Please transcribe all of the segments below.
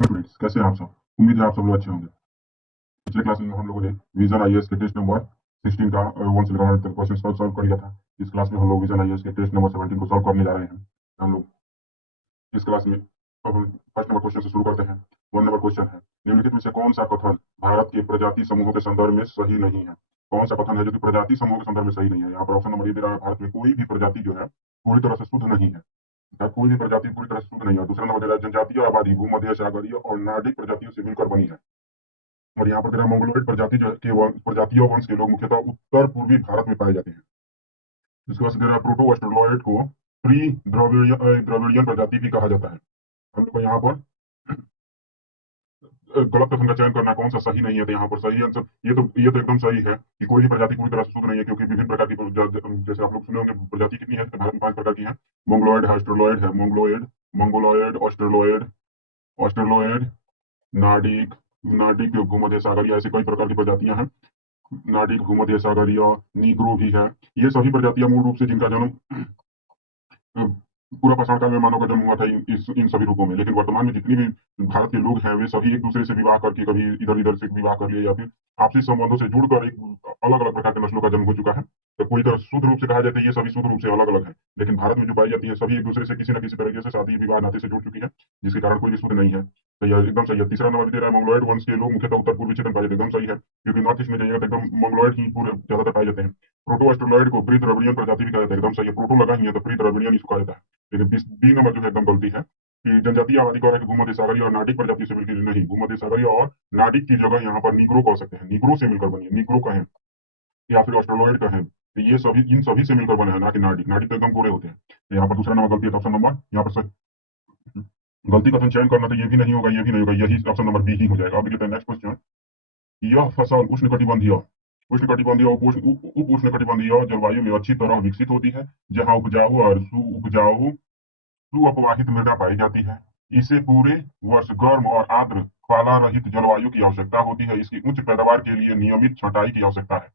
Students कैसे हैं आप सब। उम्मीद है आप सब लोग अच्छे होंगे। पिछले क्लास में हम लोगों ने विजन आईएएस के टेस्ट नंबर 16 का 1 से लेकर 100 तक क्वेश्चन सॉल्व कर लिया था। इस क्लास में हम लोग विजन आईएएस के टेस्ट नंबर 17 को सॉल्व करने जा रहे हैं। हम लोग इस क्लास में अब हम फर्स्ट नंबर क्वेश्चन से शुरू करते हैं। 1 नंबर क्वेश्चन है, निम्नलिखित में से कौन सा कथन भारत के प्रजाति समूहों के संदर्भ में सही नहीं है। कौन सा कथन है जो कि प्रजाति समूह के संदर्भ में सही नहीं है। यहाँ पर ऑप्शन नंबर ये दे रहा है, भारत में कोई भी प्रजाति जो है पूरी तरह से शुद्ध नहीं है। कोई भी प्रजाति पूरी तरह से शुद्ध नहीं है। दूसरा नंबर दे रहा है, जनजातीय आबादी भूमध्य सागरीय और नार्डिक प्रजातियों से मिलकर बनी है। और यहाँ पर दे रहा है, मंगोलोइड प्रजाति जो के प्रजातीय वंश के लोग मुख्यतः उत्तर पूर्वी भारत में पाए जाते हैं। इसके बाद से दे रहा है, प्रोटो ऑस्ट्रेलॉइड को प्री द्रविड़ियन प्रजाति भी कहा जाता है। हम लोग को यहाँ पर गलत कथन का चयन करना, कौन सा सही नहीं है। तो यहाँ पर सही आंसर ये तो एकदम सही है कि कोई भी प्रजाति पूरी तरह से शुद्ध नहीं है, क्योंकि विभिन्न प्रकार की जैसे आप लोग सुने होंगे प्रजाति कितनी है भारत में, 5 प्रकार की है। मंगोलॉइड है, ऑस्ट्रेलॉइड है, Mongoloid Australoid Australoid Nordic Nordic भूमध्य सागरीय, ऐसे कई प्रकार की प्रजातियां हैं। नार्डिक भूमध्य सागरीय, नीग्रो भी है। ये सभी प्रजातियां मूल रूप से जिनका जन्म पूरा पाषाण काल में मानव का जन्म हुआ था इन सभी रूपों में। लेकिन वर्तमान में जितनी भी भारत के लोग हैं वे सभी एक दूसरे से विवाह करके, कभी इधर इधर से विवाह कर लिए या फिर आपसी संबंधों से जुड़कर एक अलग अलग प्रकार के नस्लों का जन्म हो चुका है। तो पूरी तरह शुद्ध रूप से कहा जाता है ये सभी शुद्ध रूप से अलग अलग है। लेकिन भारत में जो पाई जाती है सभी एक दूसरे से किसी न किसी तरीके से शादी विवाह नाते से जुड़ चुकी है, जिसके कारण कोई भी शुद्ध नहीं है। तो यह एकदम सही है। तीसरा नंबर दे रहा है, मंगोलॉइड वंश के लोग मुख्यतः उत्तर पूर्वी क्षेत्र में पाए जाते हैं। एकदम सही है, क्योंकि नॉर्थ ईस्ट में जाइएगा तो एकदम मंगोलॉइड ही पूरे ज्यादातर पाए जाते हैं। प्रोटो ऑस्ट्रेलॉइड को प्री द्रविड़ियन प्रजाति भी कहा जाता है। एकदम सही है, प्रोटो लगा ही है तो प्री द्रविड़ियन इसको कहा जाता है। लेकिन बी नंबर जो है एकदम गलती है कि जनजातीय आबादी का भूमध्य सागरीय और नार्डिक प्रजाति से मिलकर नहीं। भूमध्य सागरीय और नार्डिक की जगह यहाँ पर नीग्रो कह सकते हैं, नीग्रो से मिलकर बनी है, नीग्रो कहें या फिर ऑस्ट्रेलॉइड कहें। तो ये सभी इन सभी से मिलकर बने हैं, ना कि नार्डिक। नार्डिक तो एकदम कोरे होते हैं। तो यहाँ पर दूसरा नंबर गलती है। ऑप्शन नंबर यहाँ पर गलती कथन चयन करना, तो ये भी नहीं होगा, ये भी नहीं होगा, यही ऑप्शन नंबर बी ही हो जाएगा। अब देखते हैं नेक्स्ट क्वेश्चन। यह फसल उष्णकटिबंधीय उप उष्णकटिबंधीय जलवायु में अच्छी तरह विकसित होती है, जहाँ उपजाऊ और उपजाऊ सुअपवाहित मृदा पाई जाती है। इसे पूरे वर्ष गर्म और आर्द्र पाला रहित जलवायु की आवश्यकता होती है। इसकी उच्च पैदावार के लिए नियमित छंटाई की आवश्यकता है।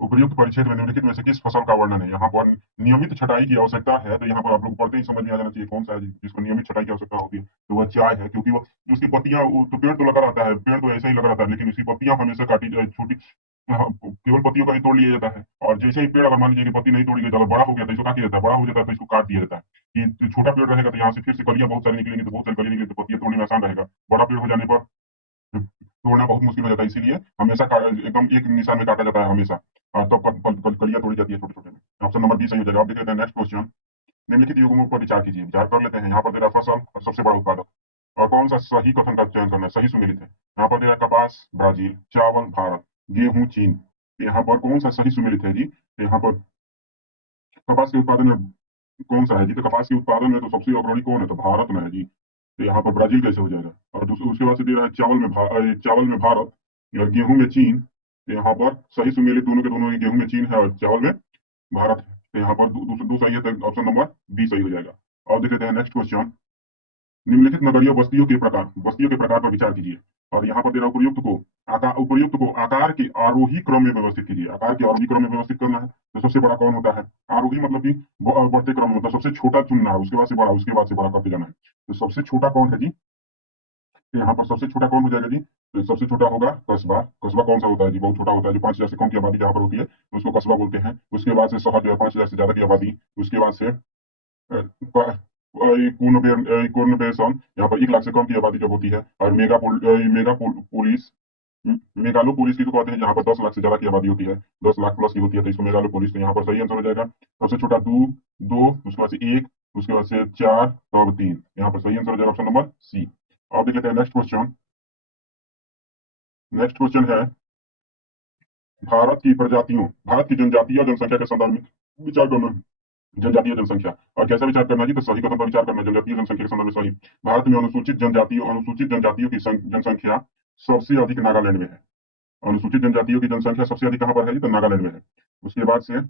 उपयुक्त परिच्छेद में निम्नलिखित में से किस फसल का वर्णन है। यहाँ पर नियमित छटाई की आवश्यकता है, तो यहाँ पर आप लोग पढ़ते ही समझ में आ जाना चाहिए कौन सा है जिसको नियमित छटाई की आवश्यकता होती है। तो वह चाय है, क्योंकि वो उसकी पत्तियां, तो पेड़ तो लगा रहता है, पेड़ तो ऐसे ही लगा रहता है, लेकिन उसकी पत्तियां हमेशा काटी छोटी, हाँ, केवल पत्तियों का ही तोड़ लिया जाता है। और जैसे ही पेड़, अगर मान लीजिए कि पत्ती नहीं तोड़ी गई, तो अगर बड़ा हो गया तो इसको क्या किया जाता है, बड़ा हो जाता है तो इसको काट दिया जाता है। कि छोटा पेड़ रहेगा तो यहाँ से फिर से कलियां बहुत सारी निकलेंगी, तो बहुत सारी कलियां निकलेंगी तो पत्तियां तोड़ने में आसान रहेगा। बड़ा पेड़ हो जाने पर तोड़ना बहुत मुश्किल हो जाता है, इसीलिए हमेशा एकदम एक निशान में काटा जाता है हमेशा। तो कलियां तोड़ी जाती है छोटे छोटे में। ऑप्शन नंबर बी सही हो जाएगा। आप देख लेते हैं नेक्स्ट क्वेश्चन। निम्नलिखित युग्मों पर विचार कीजिए। विचार कर लेते हैं। यहाँ पर दे रहा है, फसल और सबसे बड़ा उत्पादक। और कौन सा सही कथन का चयन करना है, सही सुमेलित है। यहाँ पर दे रहा है, कपास ब्राजील, चावल भारत, गेहूं चीन। तो यहाँ पर कौन सा सही सुमेलित है जी। तो यहाँ पर कपास के उत्पादन में कौन सा है जी। तो कपास के उत्पादन में तो सबसे अग्रणी कौन है, तो भारत में है जी। तो यहाँ पर ब्राजील कैसे हो जाएगा। और उसके बाद से दे रहा है, चावल में भारत या गेहूं में चीन। तो यहाँ पर सही सुमेलित दोनों के दोनों ही, गेहूं में चीन है और चावल में भारत है। तो यहाँ पर दो सही है, तो ऑप्शन नंबर बी सही हो जाएगा। और देख लेते हैं नेक्स्ट क्वेश्चन। निम्नलिखित नगरीय बस्तियों के प्रकार पर विचार कीजिए। और यहाँ पर दे रहा है, उपर्युक्त को आकार के आरोही क्रम में व्यवस्थित कीजिए। आकार के आरोही क्रम में व्यवस्थित करना है, तो सबसे बड़ा कौन होता है। आरोही मतलब कि बढ़ते क्रम में, मतलब सबसे छोटा चुनना है, उसके बाद से बड़ा, उसके बाद से बड़ा करते जाना है। तो सबसे छोटा कौन है जी। तो यहाँ पर सबसे छोटा कौन हो जाएगा जी। तो सबसे छोटा होगा कस्बा। कस्बा कौन सा होता है जी, बहुत छोटा होता है, जो 5,000 से कम की आबादी जहाँ पर होती है उसको कस्बा बोलते हैं। उसके बाद से शहर जो है 5,000 से ज्यादा की आबादी। उसके बाद से पूर्ण पेशन, यहाँ पर 1 लाख से कम की आबादी जब होती है। और पुलिस, मेगालोपोलिस की तो कहते हैं जहाँ पर 10 लाख से ज्यादा की आबादी होती है, 10 लाख प्लस की होती है, तो इसको मेगालोपोलिस। तो यहाँ पर सही आंसर हो जाएगा सबसे छोटा दो, उसके बाद से 1, उसके बाद से 4, तो अब 3। यहाँ पर सही आंसर हो जाएगा ऑप्शन नंबर सी। अब देख लेते हैं नेक्स्ट क्वेश्चन। नेक्स्ट क्वेश्चन है, भारत की जनजातीय जनसंख्या के संदर्भ में विचार करना है। जनजातीय जनसंख्या, और कैसा विचार करना है जी, तो सही कथन पर विचार करना है। जनजातीय जनसंख्या के संदर्भ में सही। भारत में अनुसूचित जनजातियों की जनसंख्या सबसे अधिक नागालैंड में है। अनुसूचित जनजातियों की जनसंख्या सबसे अधिक कहाँ पर है जी, तो नागालैंड में है। उसके बाद से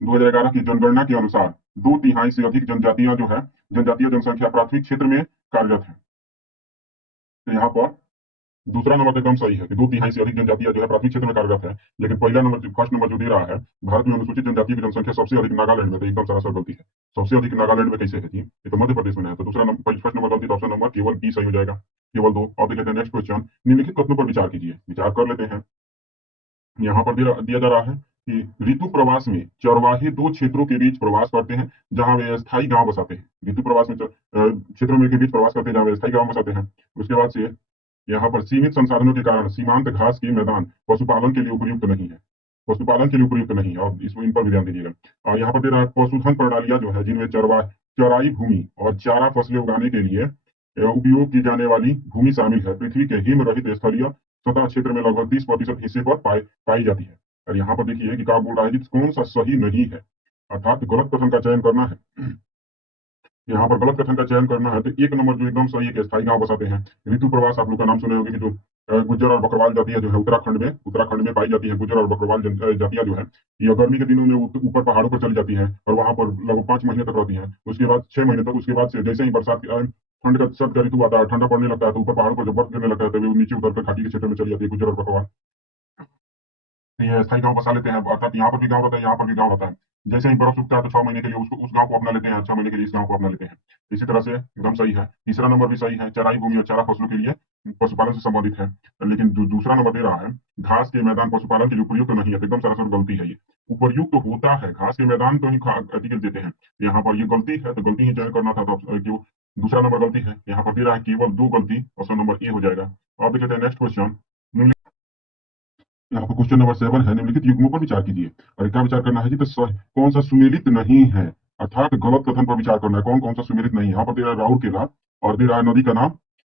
2011 की जनगणना के अनुसार 2/3 से अधिक जनजातियां जो है, जनजातीय जनसंख्या प्राथमिक क्षेत्र में कार्यरत है। तो यहाँ पर दूसरा नंबर तो एकदम सही है कि 2/3 से अधिक जनजातियां जो है प्राथमिक क्षेत्र में कार्यरत है। लेकिन पहला नंबर, फर्स्ट नंबर जो दे रहा है, भारत में अनुसूचित जनजाति की जनसंख्या सबसे अधिक नागालैंड में, तो एकदम सरासर गलती है। सबसे अधिक नागालैंड में कैसे है जी? ये तो मध्य प्रदेश में है। तो दूसरा नंबर, फर्स्ट नंबर गलती, तो ऑप्शन नंबर केवल बी सही हो जाएगा, केवल दो। और देख लेते हैं नेक्स्ट क्वेश्चन। निम्नलिखित कथनों पर विचार कीजिए, विचार कर लेते हैं। यहाँ पर दिया जा रहा है कि ऋतु प्रवास में चरवाहे दो क्षेत्रों के बीच प्रवास करते हैं जहां वे स्थायी गांव बसाते हैं। ऋतु प्रवास में क्षेत्रों में के बीच प्रवास करते हैं जहां वे स्थायी गांव बसाते हैं। उसके बाद से यहाँ पर सीमित संसाधनों के कारण सीमांत घास के मैदान पशुपालन के लिए उपयुक्त नहीं है। पशुपालन के लिए उपयुक्त नहीं है, और इसमें इन पर भी ध्यान दीजिएगा। और यहाँ पर दे रहा है पशुधन प्रणालियां जो है जिनमें चराई भूमि और चारा फसलें उगाने के लिए उपयोग की जाने वाली भूमि शामिल है, पृथ्वी के हिम रहित स्थलीय सतह क्षेत्र में लगभग 20% हिस्से पर पाई जाती है। और यहाँ पर देखिए कि क्या बोल रहा है कि कौन सा सही नहीं है, अर्थात गलत कथन का चयन करना है। यहाँ पर गलत कथन का चयन करना है, तो एक नंबर जो एकदम सही है कि स्थायी गांव बसाते हैं। ऋतु प्रवास आप लोग का नाम सुने होंगे कि जो गुज्जर और बकरवाल जातियां जो है उत्तराखंड में पाई जाती है। गुज्जर और बकरवाल जातियां जो है, ये गर्मी के दिनों में ऊपर पहाड़ों पर चली जाती हैं और वहां पर लगभग 5 महीने तक रहती हैं। उसके बाद 6 महीने तक, उसके बाद से जैसे ही बरसात ठंड का सर्द का ऋतु आता है, ठंडा पड़ने लगता है, तो ऊपर पहाड़ों पर जब बर्फ गिरने लगता है, तो वो नीचे उतर कर घाटी के क्षेत्र में चली जाती है गुज्जर और बकरवाल। ये स्थायी गांव बसा लेते हैं, अर्थात यहाँ पर भी गांव रहता है, यहाँ पर भी गांव रहता है। जैसे ही बर्फ सूखता है तो 6 महीने के लिए उसको उस गांव को अपना लेते हैं, 6 महीने के लिए इस गांव को अपना लेते हैं। इसी तरह से एकदम सही है। तीसरा नंबर भी सही है, चराई भूमि और चारा फसलों के लिए पशुपालन से संबंधित है। लेकिन जो दूसरा नंबर दे रहा है, घास के मैदान पशुपालन के लिए उपयुक्त तो नहीं है, तो एकदम सरासर गलती है ये। उपयुक्त तो होता है, घास के मैदान तो ही अधिक देते हैं। यहाँ पर ये गलती है, तो गलती ही चयन करना था, तो जो दूसरा नंबर गलती है। यहाँ पर दे रहा है केवल 2 गलती, ऑप्शन नंबर ए हो जाएगा। अब देख लेते हैं नेक्स्ट क्वेश्चन। यहाँ पर क्वेश्चन नंबर 7 है, निम्नलिखित युग्मों पर विचार कीजिए। और क्या विचार करना है जी? तो कौन सा सुमेलित नहीं है, अर्थात गलत कथन पर विचार करना है, कौन कौन सा सुमेलित नहीं है। यहाँ पर दे रहा है राउरकेला, और दे रहा है नदी का नाम।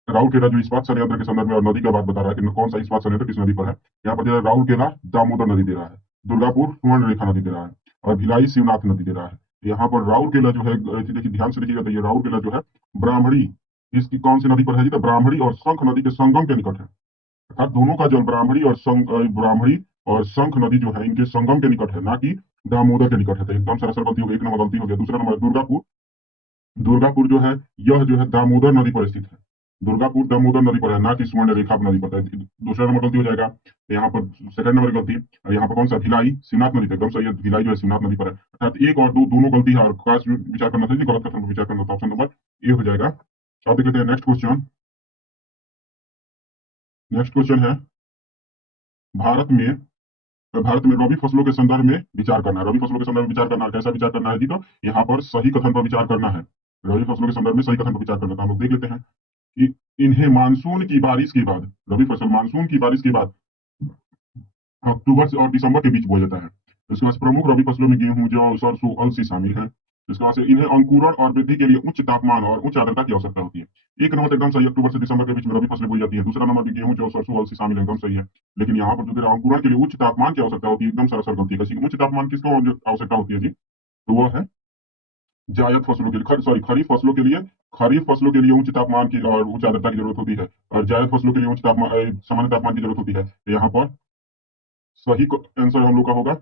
राउरकेला जो इस्पात संयंत्र के संदर्भ में और नदी का बात बता रहा है कि कौन सा इस्पात संयंत्र किस नदी पर है। यहाँ पर दे रहा है राउरकेला दामोदर नदी दे रहा है, दुर्गापुर सुवर्ण रेखा नदी दे रहा है, और भिलाई शिवनाथ नदी दे रहा है। यहाँ पर राउरकेला जो है, देखिए ध्यान से देखिएगा, तो ये राउरकेला जो है ब्राह्मणी, इसकी कौन सी नदी पर है जी? तो ब्राह्मणी और शंख नदी के संगम के निकट है। अर्थात दोनों का जल ब्राह्मणी और शंख नदी जो है इनके संगम के निकट है, ना कि दामोदर के निकट है। तो एकदम सरासर गलती हो गई, एक नंबर गलती हो गया। दूसरा नंबर दुर्गापुर, दुर्गापुर जो है यह जो है दामोदर नदी पर स्थित है। दुर्गापुर दामोदर नदी पर है, ना कि स्वर्ण रेखा नदी पर है। दूसरा नंबर गलती हो जाएगा। तो यहाँ पर सेकंड नंबर गलती, यहाँ पर कौन सा? भिलाई शिवनाथ नदी पर, एकदम सही है, भिलाई जो है शिवनाथ नदी पर है। अर्थात एक और दो दोनों गलती है, और खास विचार करना चाहिए, गलत कथन पर विचार करना था, ऑप्शन नंबर ए हो जाएगा। अब देख लेते हैं नेक्स्ट क्वेश्चन। नेक्स्ट क्वेश्चन है, भारत में भारत में रबी फसलों के संदर्भ में विचार करना है। रबी फसलों के संदर्भ में विचार करना है, कैसा विचार करना है जी? तो यहाँ पर सही कथन पर विचार करना है। रबी फसलों के संदर्भ में सही कथन पर विचार करना था। हम लोग देख लेते हैं कि इन्हें मानसून की बारिश के बाद, रबी फसल मानसून की बारिश के बाद अक्टूबर से और दिसंबर के बीच बोया जाता है। इसके बाद प्रमुख रबी फसलों में गेहूं, जौ, सरसों, अलसी शामिल है। इसके बाद से इन्हें अंकुरण और वृद्धि के लिए उच्च तापमान और उच्च आर्द्रता की आवश्यकता होती है। एक नंबर एकदम सही, अक्टूबर से दिसंबर के बीच में रबी फसलें बोई जाती है। दूसरा नंबर भी गेहूं, जौ, सरसों, अलसी शामिल है, एकदम सही है। लेकिन यहाँ पर जो तेरा अंकुरण के लिए उच्च तापमान की आवश्यकता होती है, एकदम सरासर गलती है। उच्च तापमान किसको आवश्यकता होती है जी? तो वह है जायद फसलों के लिए, सॉरी खरीफ फसलों के लिए। खरीफ फसलों के लिए उच्च तापमान की और उच्च आर्द्रता की जरूरत होती है, और जायद फसलों के लिए उच्च तापमान सामान्य तापमान की जरूरत होती है। तो यहाँ पर सही आंसर हम लोग का होगा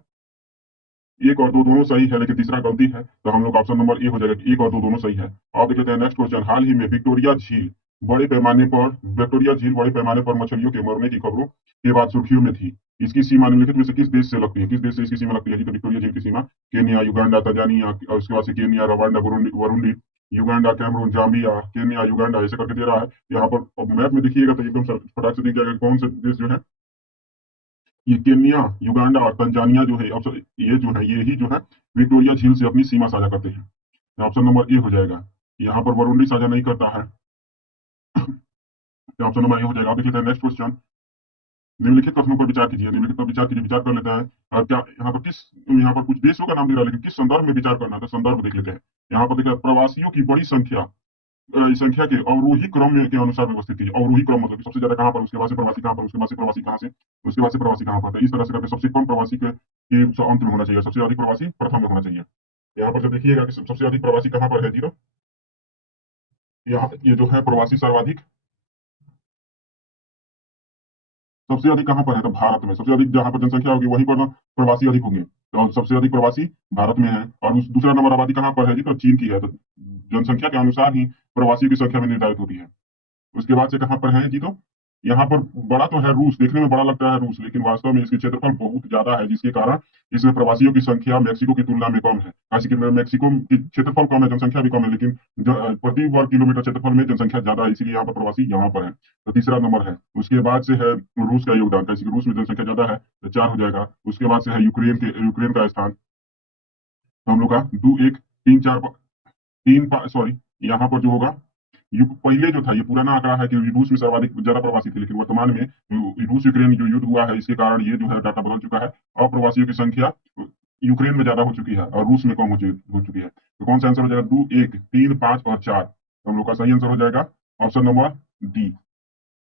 एक और दो दोनों सही है, लेकिन तीसरा गलती है, तो हम लोग ऑप्शन नंबर ए हो जाएगा कि एक और दो दोनों सही है। अब देख लेते हैं नेक्स्ट क्वेश्चन। हाल ही में विक्टोरिया झील बड़े पैमाने पर मछलियों के मरने की खबरों के बाद सुर्खियों में थी। इसकी सीमा निम्नलिखित में से किस देश से लगती है? किस देश से इसकी सीमा लगती है जी? तो विक्टोरिया झील की सीमा केन्या, युगांडा, तंजानिया, और उसके बाद से Kenya, Rwanda, Burundi, Uganda, Cameroon, Zambia, Kenya, Uganda, ऐसे करके दे रहा है। यहाँ पर मैप में देखिएगा तो एकदम फटाक से दिख जाएगा कौन से देश जो है, ये केन्या, युगांडा और तंजानिया जो है, ऑप्शन ये जो है, ये ही जो है विक्टोरिया झील से अपनी सीमा साझा करते हैं। तो ऑप्शन नंबर ए हो जाएगा। यहाँ पर बुरुंडी साझा नहीं करता है, तो ऑप्शन नंबर ए हो जाएगा। अब देखिए नेक्स्ट क्वेश्चन। निम्नलिखित कथनों पर विचार कीजिए, निम्नलिखित पर विचार कीजिए, विचार कर लेता है। और क्या यहाँ पर कुछ देशों का नाम दे रहा है, लेकिन किस संदर्भ में विचार करना है, तो संदर्भ देख लेते हैं। यहाँ पर देखिए प्रवासियों की बड़ी संख्या के अवरोही क्रम के अनुसार व्यवस्थित कीजिए। अवरोही क्रम मतलब कि सबसे ज्यादा कहाँ पर, उसके बाद से प्रवासी कहाँ पर, उसके बाद से प्रवासी कहाँ से, उसके बाद से प्रवासी कहाँ पर। तो इस तरह से करके सबसे कम प्रवासी के अंत में होना चाहिए, सबसे अधिक प्रवासी प्रथम में होना चाहिए। यहाँ पर जब देखिएगा कि सबसे अधिक प्रवासी कहाँ पर है जीरो, यहाँ ये जो है प्रवासी सर्वाधिक सबसे अधिक कहाँ पर है? तो भारत में सबसे अधिक, जहाँ पर जनसंख्या होगी वहीं पर ना प्रवासी अधिक होंगे। तो सबसे अधिक प्रवासी भारत में है। और दूसरा नंबर आबादी कहाँ पर है जी? तो चीन की है। तो जनसंख्या के अनुसार ही प्रवासियों की संख्या भी निर्धारित होती है। उसके बाद से कहाँ पर है जी? तो यहाँ पर बड़ा तो है रूस, देखने में बड़ा लगता है रूस, लेकिन वास्तव में इसकी क्षेत्रफल बहुत ज्यादा है, जिसके कारण इसमें प्रवासियों की संख्या मैक्सिको की तुलना में कम है। ऐसे कि मैक्सिको की क्षेत्रफल कम है, जनसंख्या भी कम है, लेकिन प्रति वर्ग किलोमीटर क्षेत्रफल में जनसंख्या ज्यादा है, इसीलिए यहाँ पर प्रवासी यहाँ पर है। तो तीसरा नंबर है। उसके बाद से है रूस का योगदान, कैसे कि रूस में जनसंख्या ज्यादा है, तो 4 हो जाएगा। उसके बाद से है यूक्रेन का स्थान, तो हम लोग का 2 1 3 4 3 सॉरी, यहाँ पर जो होगा पहले जो था, ये पुराना आंकड़ा है कि रूस में सर्वाधिक ज्यादा प्रवासी थे, लेकिन वर्तमान में रूस यूक्रेन जो युद्ध हुआ है, इसके कारण ये जो है डाटा बदल चुका है। अप्रवासियों की संख्या यूक्रेन में ज्यादा हो चुकी है और रूस में कम हो चुकी है। तो कौन सा आंसर हो जाएगा? 2 1 3 5 और 4, तो हम लोग का सही आंसर हो जाएगा ऑप्शन नंबर डी,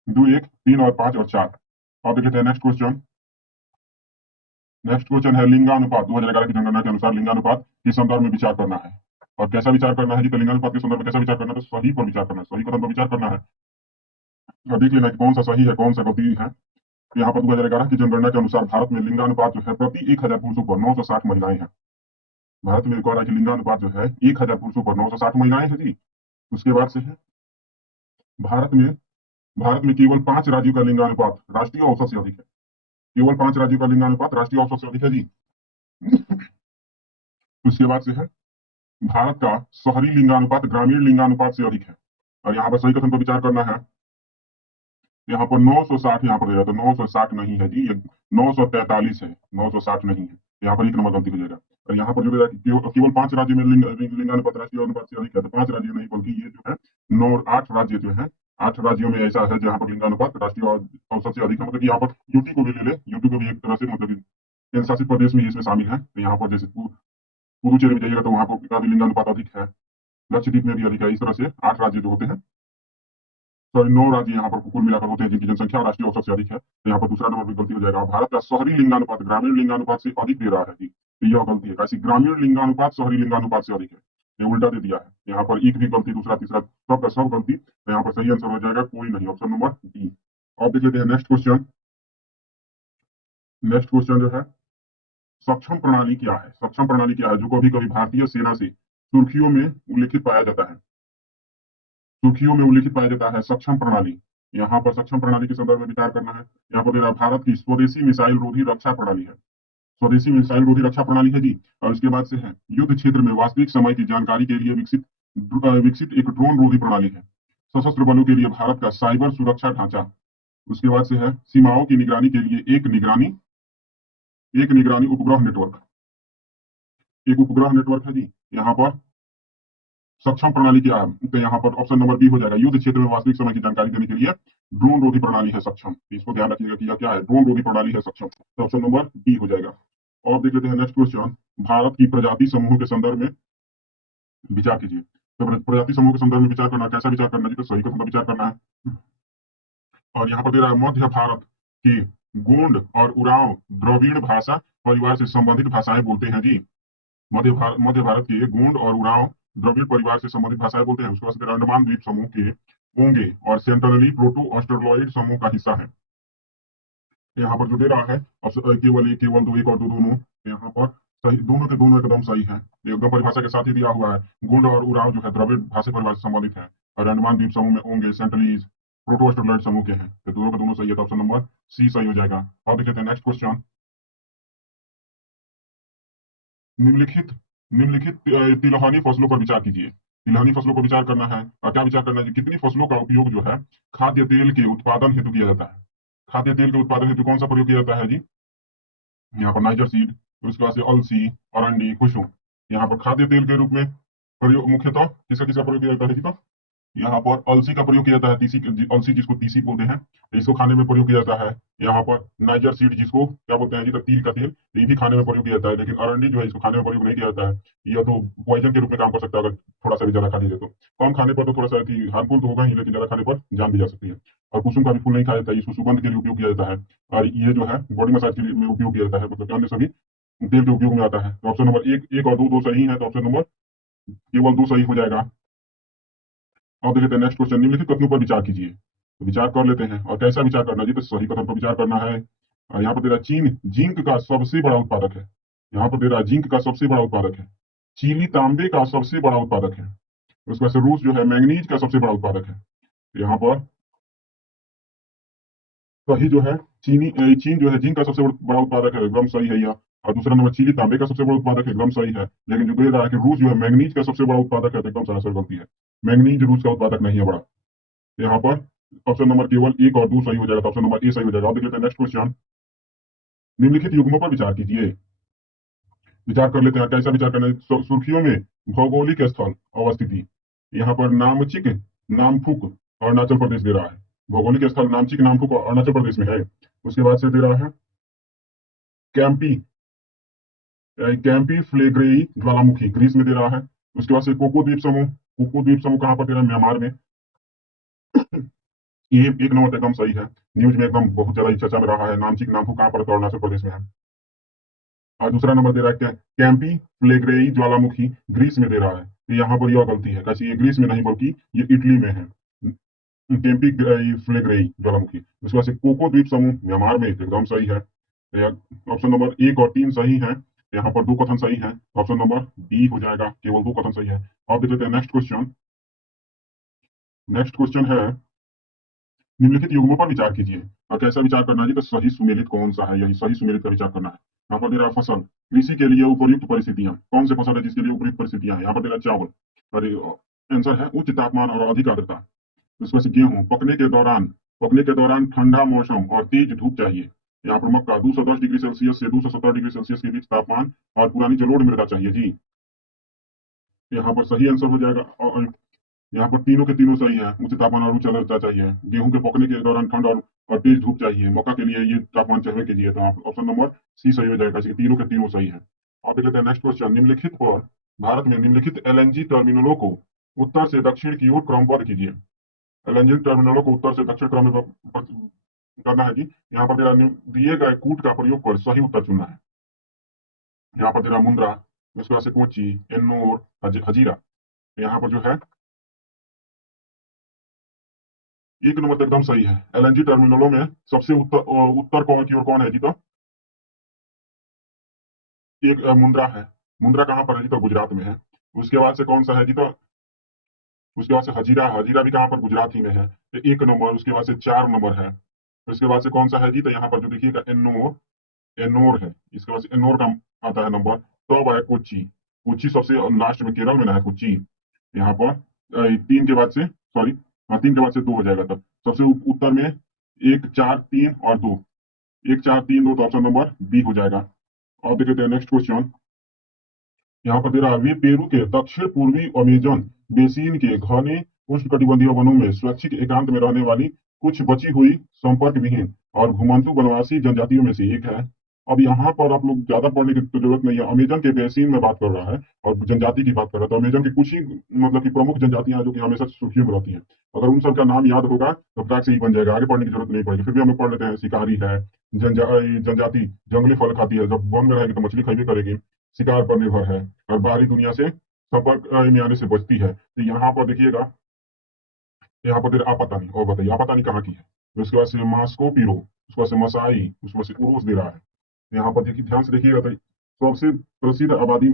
2 1 3 और 5 और 4। अब देखते हैं नेक्स्ट क्वेश्चन। नेक्स्ट क्वेश्चन है लिंगानुपात। 2011 की जनगणना के अनुसार लिंगानुपात के संदर्भ में विचार करना है। और कैसा विचार करना है जी? तो लिंगानुपात के संदर्भ में कैसा विचार करना है? तो सही पर विचार करना है, सही कदम पर विचार करना है। और देख लेना कि कौन सा सही है, कौन सा गलती है। तो यहाँ पर 2011 की जनगणना के अनुसार भारत में लिंगानुपात जो है प्रति 1000 पुरुषों पर 960 महिलाएं हैं। भारत में कह रहा है कि लिंगानुपात जो है 1000 पुरुषों पर 960 महिलाएं हैं जी। उसके बाद से है भारत में भारत में केवल 5 राज्यों का लिंगानुपात राष्ट्रीय औसत से अधिक है। केवल 5 राज्यों का लिंगानुपात राष्ट्रीय औसत से अधिक है जी। उसके बाद से है भारत का शहरी लिंगानुपात ग्रामीण लिंगानुपात से अधिक है। और यहाँ पर सही कथन पर विचार करना है। यहाँ पर 960 यहाँ पर दे रहा था, 960 नहीं है जी, ये 943 है, 960 नहीं है। यहाँ पर एक नंबर गलती हो जाएगा। और यहाँ पर जो दे रहा है कि केवल 5 राज्यों में लिंगानुपात राष्ट्रीय अनुपात से अधिक है, तो 5 राज्य नहीं बल्कि ये जो है 8 राज्य जो है, 8 राज्यों में ऐसा है जहाँ पर लिंगानुपात राष्ट्रीय औसत से अधिक है। मतलब कि यहाँ पर यूटी को भी ले ले, यूटी को भी एक तरह से मतलब केंद्र शासित प्रदेश में इसमें शामिल है। तो यहाँ पर जैसे पुदुचेरी में जाइएगा तो वहाँ पर का भी लिंगानुपात अधिक है, लक्षद्वीप में भी अधिक है। इस तरह से 8 राज्य जो होते हैं, सॉरी 9 राज्य यहाँ पर कुल मिलाकर होते हैं जिनकी जनसंख्या राष्ट्रीय औसत से अधिक है। तो यहाँ पर दूसरा नंबर भी गलती हो जाएगा। भारत का शहरी लिंगानुपात ग्रामीण लिंगानुपात से अधिक दे रहा है जी, तो यह गलती है। कैसी? ग्रामीण लिंगानुपात शहरी लिंगानुपात से अधिक है, ये उल्टा दे दिया है। यहाँ पर एक भी गलती, दूसरा तीसरा सब का सब गलती। तो यहाँ पर सही आंसर हो जाएगा कोई नहीं, ऑप्शन नंबर डी। अब देख लेते हैं नेक्स्ट क्वेश्चन। नेक्स्ट क्वेश्चन जो है सक्षम प्रणाली क्या है? सक्षम प्रणाली क्या है जो कभी कभी भारतीय सेना से सुर्खियों में उल्लेखित पाया जाता है? सुर्खियों में उल्लेखित पाया जाता है सक्षम प्रणाली। यहाँ पर सक्षम प्रणाली के संदर्भ में विचार करना है। यहाँ पर भारत की स्वदेशी मिसाइल रोधी रक्षा प्रणाली है, स्वदेशी मिसाइल रोधी रक्षा प्रणाली है जी। और इसके बाद से है युद्ध क्षेत्र में वास्तविक समय की जानकारी के लिए विकसित एक ड्रोन रोधी प्रणाली है। सशस्त्र बलों के लिए भारत का साइबर सुरक्षा ढांचा। उसके बाद से है सीमाओं की निगरानी के लिए एक निगरानी उपग्रह नेटवर्क, एक उपग्रह नेटवर्क है जी। यहाँ पर सक्षम प्रणाली क्या है? तो यहाँ पर ऑप्शन नंबर बी हो जाएगा, युद्ध क्षेत्र में वास्तविक समय की जानकारी देने के लिए ड्रोन रोधी प्रणाली है सक्षम। इसको ध्यान रखिएगा कि यह क्या है, ड्रोन रोधी प्रणाली है सक्षम। तो ऑप्शन नंबर बी हो जाएगा। और देख लेते हैं नेक्स्ट क्वेश्चन। भारत की प्रजाति समूह के संदर्भ में विचार कीजिए। तो प्रजाति समूह के संदर्भ में विचार करना, कैसा विचार करना जी? तो सही कथन पर विचार करना है। और यहाँ पर दे रहा है मध्य भारत के गोंड और उरांव द्रविड़ भाषा परिवार से संबंधित भाषाएं बोलते हैं जी। मध्य भारत के गोंड और उरांव द्रविड़ परिवार से संबंधित भाषाएं बोलते हैं। उसके बाद अंडमान द्वीप समूह के ओंगे और सेंट्रली प्रोटो ऑस्ट्रेलॉइड समूह का हिस्सा है। यहाँ पर जो दे रहा है केवल एक, केवल दो, एक और दो दोनों, यहाँ पर सही, दोनों के दोनों एकदम सही है, एकदम परिभाषा के साथ ही दिया हुआ है। गोंड और उरांव जो है द्रविड़ भाषा परिवार से संबंधित है, और अंडमान द्वीप समूह में ओंगे सेंट्रलीज प्रोटो ऑस्ट्रेलॉइड समूह के हैं। तो दोनों के दोनों सही है, तो ऑप्शन नंबर सी सही हो जाएगा। अब देखते हैं नेक्स्ट क्वेश्चन। निम्नलिखित निम्नलिखित तिलहनी फसलों पर विचार कीजिए। तिलहनी फसलों पर विचार करना है। और क्या विचार करना है कि कितनी फसलों का उपयोग जो है खाद्य तेल के उत्पादन हेतु किया जाता है? खाद्य तेल के उत्पादन हेतु कौन सा प्रयोग किया जाता है जी? यहाँ पर नाइजर सीड, उसके बाद से अलसी, अरंडी, कुसुम। यहाँ पर खाद्य तेल के रूप में प्रयोग मुख्यतः किसका किसका प्रयोग किया जाता है जी? तो यहाँ पर अलसी का प्रयोग किया जाता है, अलसी जिसको तीसी बोलते हैं, इसको खाने में प्रयोग किया जाता है। यहाँ पर नाइजर सीड जिसको क्या बोलते हैं जी? तो तिल का तेल, ये भी खाने में प्रयोग किया जाता है। लेकिन अरंडी जो है इसको खाने में प्रयोग नहीं किया जाता है, यह तो पॉइजन के रूप में काम कर सकता है अगर थोड़ा सा भी ज्यादा खा लीजिए तो। कम खाने पर तो थोड़ा सा हार्मफुल तो होगा ही, लेकिन ज्यादा खाने पर जान भी जा सकती है। और कुसुम का भी फूल नहीं खाया जाता है, इसको सुगंध के लिए उपयोग किया जाता है। और ये जो है बॉडी मसाज के लिए में उपयोग किया जाता है, मतलब अन्य सभी तेल के उपयोग में आता है। तो ऑप्शन नंबर एक और दो सही है, तो ऑप्शन नंबर केवल दो सही हो जाएगा। अब देख लेते हैं नेक्स्ट क्वेश्चन। निम्नलिखित कथनों पर विचार कीजिए। तो विचार कर लेते हैं, और कैसा विचार करना जी? तो सही कथन पर विचार करना है। यहाँ पर दे रहा है चीन जिंक का सबसे बड़ा उत्पादक है। यहाँ पर दे रहा है जिंक का सबसे बड़ा उत्पादक है। चिली तांबे का सबसे बड़ा उत्पादक है। उसके बाद से रूस जो है मैंगनीज का सबसे बड़ा उत्पादक है। यहाँ पर सही जो है चीन जो है जिंक का सबसे बड़ा उत्पादक है, एकदम सही है यह। और दूसरा नंबर चिली तांबे का सबसे बड़ा उत्पादक है, एकदम सही है। लेकिन जो दे रहा है कि रूस जो है मैंगनीज का सबसे बड़ा उत्पादक है, तो एकदम सरासर गलती है। मैंगनीज रूस का उत्पादक नहीं है बड़ा। यहाँ पर ऑप्शन नंबर केवल एक और दो सही हो जाएगा, तो ऑप्शन नंबर ए सही हो जाएगा। अब देख लेते हैं नेक्स्ट क्वेश्चन। निम्नलिखित युग्मों पर विचार कीजिए। विचार कर लेते हैं, कैसा विचार करना है? सुर्खियों में भौगोलिक स्थल अवस्थिति। यहाँ पर नामचिक, नामफुक और अरुणाचल प्रदेश दे रहा है। भौगोलिक स्थल नामचिक, नामफुक और अरुणाचल प्रदेश में है। उसके बाद से दे रहा है कैंपी, कैंपी फ्लेग्रेई ज्वालामुखी ग्रीस में दे रहा है। उसके बाद से कोको द्वीप समूह, कोको द्वीप समूह कहाँ पर दे रहा है? म्यांमार में। ये एक नंबर एकदम सही है। न्यूज में एकदम बहुत ज्यादा चर्चा में रहा है। नामचिक, नामफुक कहाँ पर है? तो अरुणाचल प्रदेश में है। और दूसरा नंबर दे रहा है कैंपी फ्लेग्रेई ज्वालामुखी ग्रीस में दे रहा है। तो यहाँ पर यह गलती है, कैसे? ये ग्रीस में नहीं बल्कि ये इटली में है। कैंपी फ्लेग्रेई ज्वालामुखी। उसके बाद से कोको द्वीप समूह म्यांमार में, तो एकदम सही है। ऑप्शन नंबर एक और तीन सही है। यहाँ पर दो कथन सही है। ऑप्शन नंबर बी हो जाएगा, केवल दो कथन सही है। अब देख लेते हैं नेक्स्ट क्वेश्चन। नेक्स्ट क्वेश्चन है, निम्नलिखित युग्मों पर विचार कीजिए। और कैसा विचार करना है जी? तो सही सुमेलित कौन सा है, यही सही सुमेलित का विचार करना है। यहाँ पर दे रहा है फसल, कृषि के लिए उपयुक्त परिस्थितियां। कौन से फसल है जिसके लिए उपयुक्त परिस्थितियां हैं? यहाँ पर दे रहा है चावल, और आंसर है उच्च तापमान और अधिक आर्द्रता। उसमें से गेहूं, पकने के दौरान ठंडा मौसम और तेज धूप चाहिए। यहाँ पर मक्का 210 डिग्री सेल्सियस से 217 डिग्री सेल्सियस के बीच तापमान और पुरानी जलोढ़ मृदा चाहिए जी। यहाँ पर सही आंसर हो जाएगा। और यहाँ पर तीनों के तीनों सही है। उच्च तापमान और उच्च आर्द्रता चाहिए। गेहूं के पकने के दौरान ठंड और तेज धूप चाहिए। मक्का के लिए ये तापमान चाहिए के लिए, तो आप ऑप्शन नंबर सी सही हो जाएगा। इसके तीनों के तीनों सही है। आप देख लेते हैं नेक्स्ट क्वेश्चन। निम्नलिखित पर भारत में निम्नलिखित एलएनजी टर्मिनलों को उत्तर से दक्षिण की ओर क्रमबद्ध कीजिए। एलएनजी टर्मिनलों को उत्तर से दक्षिण क्रम में करना है जी। यहाँ पर दिए गए कूट का प्रयोग कर सही उत्तर चुनना है। यहाँ पर तेरा मुंद्रा, उसके बाद से कोची, एन्नोर, हजीरा। यहाँ पर जो है एक नंबर तो एकदम सही है। एलएनजी टर्मिनलों में सबसे उत्तर की ओर कौन है जी? तो एक मुंद्रा है। मुंद्रा कहाँ पर है जी? तो गुजरात में है। उसके बाद से कौन सा है जी? तो उसके बाद से हजीरा, हजीरा भी कहाँ पर? गुजरात ही में है। तो एक नंबर। उसके बाद से चार नंबर है। उसके बाद से कौन सा है जी? तो यहाँ पर जो देखिएगा एन्नोर, एन्नोर है। इसके बाद से एन्नोर का आता है नंबर। तो अब है कोच्चि। कोच्चि सबसे लास्ट में केरल में ना है कोच्चि। यहाँ पर तीन के बाद से, सॉरी, हाँ, तीन के बाद से दो हो जाएगा। तब सबसे उत्तर में एक, चार, तीन और दो। एक, चार, तीन, दो, तो ऑप्शन नंबर बी हो जाएगा। अब देखते हैं नेक्स्ट क्वेश्चन। यहाँ पर दे रहा है, वे पेरू के दक्षिण पूर्वी अमेजन बेसिन के घने उष्णकटिबंधीय वनों में स्वैच्छिक एकांत में रहने वाली कुछ बची हुई संपर्क विहीन और घुमंतु वनवासी जनजातियों में से एक है। अब यहाँ पर आप लोग ज्यादा पढ़ने की तो जरूरत नहीं है। अमेजन के बेसिन में बात कर रहा है और जनजाति की बात कर रहा है, तो अमेजन की कुछ ही मतलब की प्रमुख जनजातियां हैं जो कि हमेशा सुर्खियों में रहती हैं। अगर उन सबका नाम याद होगा तो फटाक से ही बन जाएगा, आगे पढ़ने की जरूरत नहीं पड़ेगी। फिर भी हम लोग पढ़ लेते हैं। शिकारी है, जनजाति जंगली फल खाती है, जब वन में रहेगी तो मछली खाई भी करेगी, शिकार पर निर्भर है और बाहरी दुनिया से संपर्क में आने से बचती है। तो यहाँ पर देखिएगा, यहाँ पर फिर आपातानी। और बताइए आपातानी कहाँ की है? तो उसके बाद से मास्को पीरो, उसके बाद से मसाई, उसके बाद से उर्स दे रहा है। यहाँ पर देखिए, ध्यान से देखिएगा तो सबसे प्रसिद्ध आबादी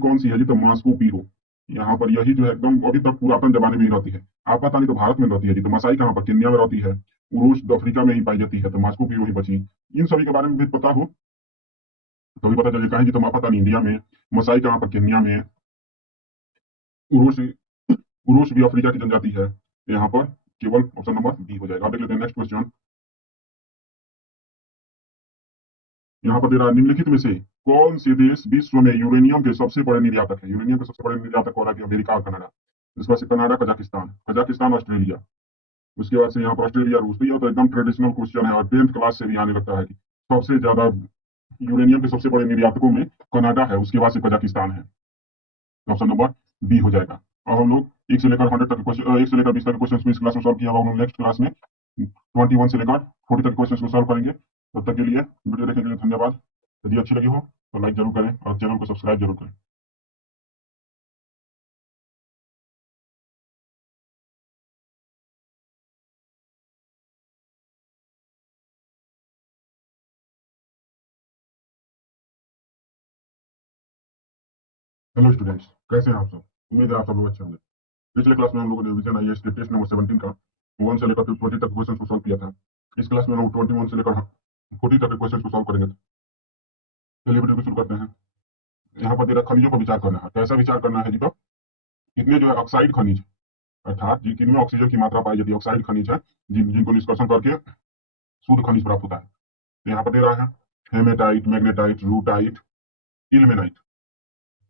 कौन सी है जी? तो मास्को पीरो। यहाँ पर यही जो है एकदम अभी तक पुरातन जमाने में ही रहती है। आपातानी तो भारत में रहती है जी। तो मसाई कहाँ पर? केन्या में रहती है। उर्स अफ्रीका में ही पाई जाती है। तो मास्को पीरो ही बची। इन सभी के बारे में भी पता हो तो भी पता चलेगा। कहीं जी तो आपातानी इंडिया में, मसाई कहाँ पर? केन्या में, उर्स उर्स भी अफ्रीका की जनजाति है। यहाँ पर केवल ऑप्शन नंबर बी हो जाएगा। आप देख लेते हैं नेक्स्ट क्वेश्चन। यहाँ पर दे रहा है, निम्नलिखित में से कौन से देश विश्व में यूरेनियम के सबसे बड़े निर्यातक है? यूरेनियम के सबसे बड़े निर्यातक कौन है कि अमेरिका और कनाडा। इसके बाद से कनाडा, कजाकिस्तान, कजाकिस्तान ऑस्ट्रेलिया। उसके बाद से यहाँ पर ऑस्ट्रेलिया, रूस। तो यह तो एकदम ट्रेडिशनल क्वेश्चन है और 10th क्लास से भी आने लगता है कि सबसे ज्यादा यूरेनियम के सबसे बड़े निर्यातकों में कनाडा है, उसके बाद से कजाकिस्तान है। ऑप्शन नंबर बी हो जाएगा। अब हम लोग एक से लेकर 100 तक क्वेश्चन, एक से लेकर 20 तक क्वेश्चन इस क्लास में सॉल्व किया होगा। हम लोग नेक्स्ट क्लास में 21 से लेकर 40 तक क्वेश्चन को सॉल्व करेंगे। तब तक के लिए वीडियो देखने के लिए धन्यवाद। यदि अच्छी लगी हो तो लाइक जरूर करें और चैनल को सब्सक्राइब जरूर करें। हेलो स्टूडेंट्स, कैसे हैं आप सब? उम्मीद है आप सब लोग अच्छे होंगे। पिछले क्लास में हम लोगों ने रिवीजन आई टेस्ट नंबर 17 का 1 से लेकर 20 तक क्वेश्चन को सॉल्व किया था। इस क्लास में हम 21 से लेकर 40 तक के क्वेश्चन को सॉल्व करेंगे। चलिए वीडियो को शुरू करते हैं। यहाँ पर मेरा खनिजों पर विचार करना है। कैसा विचार करना है जी? तो कितने जो है ऑक्साइड खनिज, अर्थात जिनमें ऑक्सीजन की मात्रा पाई जाती है, ऑक्साइड खनिज है, जिनको निष्कर्षण करके शुद्ध खनिज प्राप्त होता है। तो यहाँ पर दे रहा है हेमेटाइट, मैग्नेटाइट, रूटाइट, इल्मेनाइट।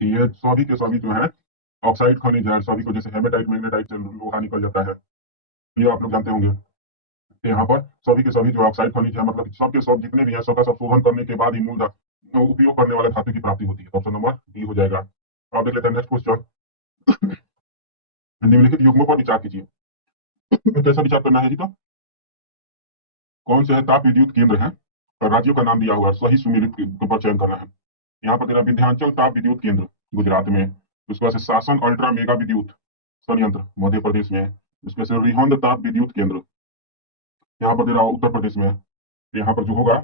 ये सभी के सभी जो है ऑक्साइड खनिज है। सभी को जैसे हेमेटाइट, मैग्नेटाइट से लोहा निकल जाता है, ये आप लोग जानते होंगे। तो यहाँ पर सभी के सभी जो ऑक्साइड खनिज है, मतलब सब के सब जितने भी हैं, सबका सब शोधन करने के बाद ही मूल उपयोग करने वाले धातु की प्राप्ति होती है। तो ऑप्शन नंबर बी हो जाएगा। अब देख लेते हैं नेक्स्ट क्वेश्चन। निम्नलिखित युग्मों पर विचार कीजिए। कैसा विचार करना है जी? तो कौन से है ताप विद्युत केंद्र है और राज्यों का नाम दिया हुआ है, सही सुमेलित पर चयन करना है। यहाँ पर तेरा विंध्याचल ताप विद्युत केंद्र गुजरात में, उसके बाद से शासन अल्ट्रा मेगा विद्युत संयंत्र मध्य प्रदेश में, उसमें से रिहंद ताप विद्युत केंद्र यहाँ पर तेरा उत्तर प्रदेश में है। यहाँ पर जो होगा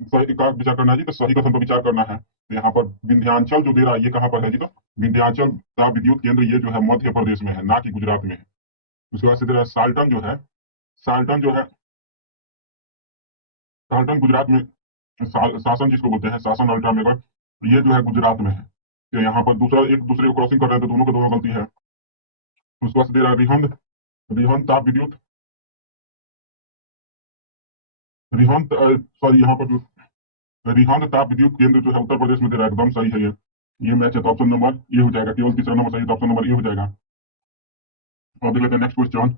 सही का विचार करना है जी, तो सही कथन पर विचार करना है। तो यहाँ पर विंध्याचल जो दे रहा है, ये कहाँ पर है जी? तो विंध्याचल ताप विद्युत केंद्र ये जो है मध्य प्रदेश में है, ना कि गुजरात में है। उसके बाद से तेरा साल्टन जो है, साल्टन जो है, साल्टन गुजरात में, शासन जिसको बोलते हैं, शासन अल्ट्रा मेगा, ये जो है गुजरात में है। तो यहाँ पर दूसरा एक दूसरे को क्रॉसिंग कर रहे हैं, तो दोनों के दोनों गलती है। उसके बाद से दे रहा है रिहंद, रिहंद ताप विद्युत, रिहंद सॉरी, यहाँ पर जो रिहंद ताप विद्युत केंद्र जो है उत्तर प्रदेश में दे रहा है, एकदम सही है ये मैच है। तो ऑप्शन नंबर ये हो जाएगा, केवल तीसरा नंबर सही, तो ऑप्शन नंबर ये हो जाएगा। और देख लेते हैं नेक्स्ट क्वेश्चन।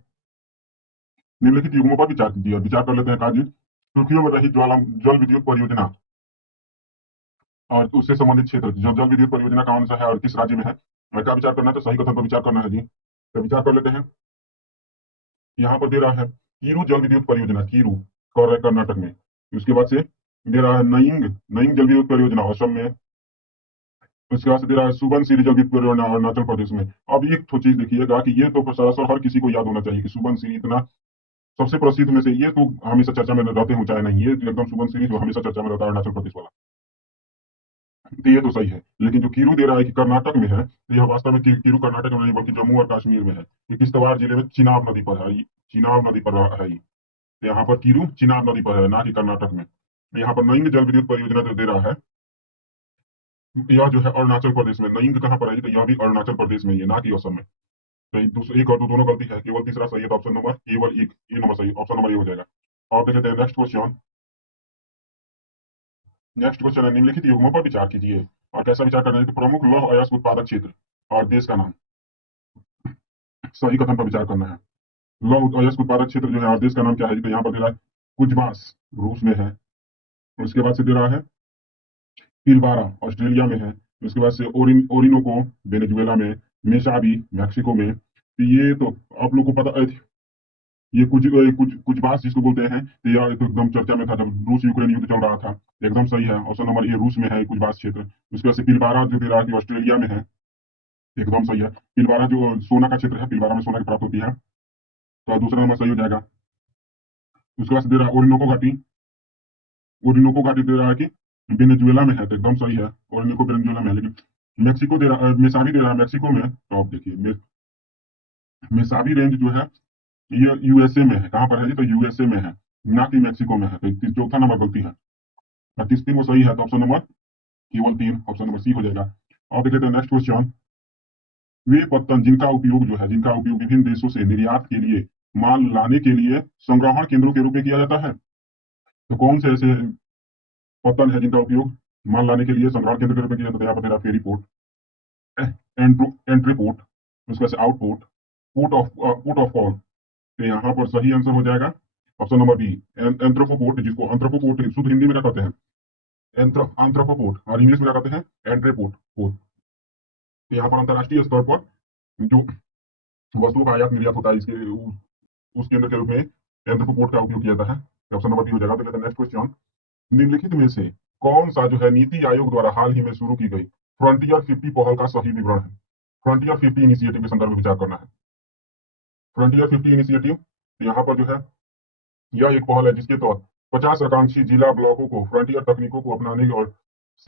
निम्नलिखित युग्मों पर विचार कीजिए और विचार कर लेते हैं काजी। सुर्खियों में रही ज्वाला जल विद्युत परियोजना और उससे संबंधित क्षेत्र, जो जल विद्युत परियोजना कौन सा है और किस राज्य में है, और क्या विचार करना है? तो सही कथन पर विचार करना है जी। तो विचार कर लेते हैं। यहाँ पर दे रहा है कीरू जल विद्युत परियोजना, कीरू कर्नाटक में। उसके बाद से दे रहा है नईंग, नईंग जल विद्युत परियोजना असम में। उसके बाद से दे रहा है सुबनसिरी जल विद्युत परियोजना अरुणाचल प्रदेश में। अब एक तो चीज देखिएगा कि ये तो सरासर हर किसी को याद होना चाहिए कि सुबनसिरी इतना सबसे प्रसिद्ध में से, ये तो हमेशा चर्चा में रहते हो चाहे नहीं, ये एकदम सुबनसिरी जो हमेशा चर्चा में रहता है, अरुणाचल प्रदेश वाला। तो ये तो सही है, लेकिन जो कीरू दे रहा है कि कर्नाटक में है, तो यह वास्तव में कीरू कर्नाटक में नहीं बल्कि जम्मू और कश्मीर में है। ये किश्तवाड़ जिले में चिनाब नदी पर है, चिनाब नदी पर है ये। तो यहाँ पर कीरू चिनाब नदी पर है, ना कि कर्नाटक में। यहाँ पर नईंग जल विद्युत परियोजना जो दे रहा है, यह जो है अरुणाचल प्रदेश में। नईंग कहाँ पर है? तो यह भी अरुणाचल प्रदेश में ही है, ना कि असम में। तो एक और दो दोनों गलती है, केवल तीसरा सही है। तो ऑप्शन नंबर केवल एक ये नंबर सही, ऑप्शन नंबर ये हो जाएगा। और देख लेते हैं नेक्स्ट क्वेश्चन। नेक्स्ट क्वेश्चन है निम्नलिखित युग्मों पर विचार कीजिए और कैसा विचार करना है? तो प्रमुख लौह अयस्क उत्पादक क्षेत्र और देश का नाम, सही कथन पर विचार करना है। लौह अयस्क उत्पादक क्षेत्र जो है और देश का नाम क्या है? तो यहाँ पर दे रहा है कुजबास, रूस में है। उसके बाद से दे रहा है पिलबारा, ऑस्ट्रेलिया में है। उसके बाद से ओरिनोको, वेनेजुएला में। मेसाबी, मैक्सिको में। तो ये तो आप लोग को पता, ये कुछ जिसको बोलते हैं, तो यह तो एकदम चर्चा में था जब रूस यूक्रेन युद्ध चल रहा था। एकदम सही है, ऑप्शन नंबर ए रूस में है कुछ क्षेत्र। उसके बाद से पिलबारा जो दे रहा है कि ऑस्ट्रेलिया में है, एकदम सही है। पिलबारा जो सोना का क्षेत्र है, पिलबारा में सोना की प्राप्त होती है, तो दूसरा नंबर सही हो जाएगा। उसके बाद से दे रहा है ओरिनोको घाटी, ओरिनोको घाटी दे रहा है कि वेनेजुएला में है, तो एकदम सही है, ओरिनोको वेनेजुएला में है। लेकिन मेक्सिको दे रहा मेसाबी दे रहा है मैक्सिको में, तो आप देखिए मेसाबी रेंज जो है ये यूएसए में है। कहाँ पर है जी? तो यूएसए में है, ना कि मैक्सिको में है। तो चौथा नंबर गलती है, और तीन वो सही है। तो ऑप्शन नंबर केवल तीन, ऑप्शन नंबर सी हो जाएगा। और देख लेते हैं नेक्स्ट क्वेश्चन। वे पत्तन जिनका उपयोग जो है, जिनका उपयोग विभिन्न देशों से निर्यात के लिए माल लाने के लिए संग्रहण केंद्रों के रूप में किया जाता है, तो कौन से ऐसे पत्तन है जिनका उपयोग माल लाने के लिए संग्रहण केंद्र के रूप में किया जाता है? यहाँ पर तेरा फेरी पोर्ट, एंट्री पोर्ट, उसके बाद से आउटपोर्ट, पोर्ट ऑफ कॉल। तो यहाँ पर सही आंसर हो जाएगा ऑप्शन नंबर बी, एंथ्रोपोपोर्ट, जिसको एंथ्रोपोपोर्ट शुद्ध हिंदी में क्या कहते हैं? एंथ्रोपोपोर्ट, और इंग्लिश में क्या कहते हैं? एंट्रेपोर्ट पोर्ट। तो यहाँ पर अंतर्राष्ट्रीय स्तर पर जो वस्तुओं का आयात निर्यात होता है, इसके उस केंद्र के रूप में एंथ्रोपोपोर्ट का उपयोग किया जाता है। तो ऑप्शन नंबर बी हो जाएगा। तो नेक्स्ट क्वेश्चन। निम्नलिखित में से कौन सा जो है नीति आयोग द्वारा हाल ही में शुरू की गई फ्रंटियर 50 पहल का सही विवरण है? फ्रंटियर 50 इनिशिएटिव के संदर्भ में विचार करना है। फ्रंटियर 50 इनिशिएटिव, यहाँ पर जो है यह एक पहल है जिसके तहत 50 आकांक्षी जिला ब्लॉकों को फ्रंटियर तकनीकों को अपनाने और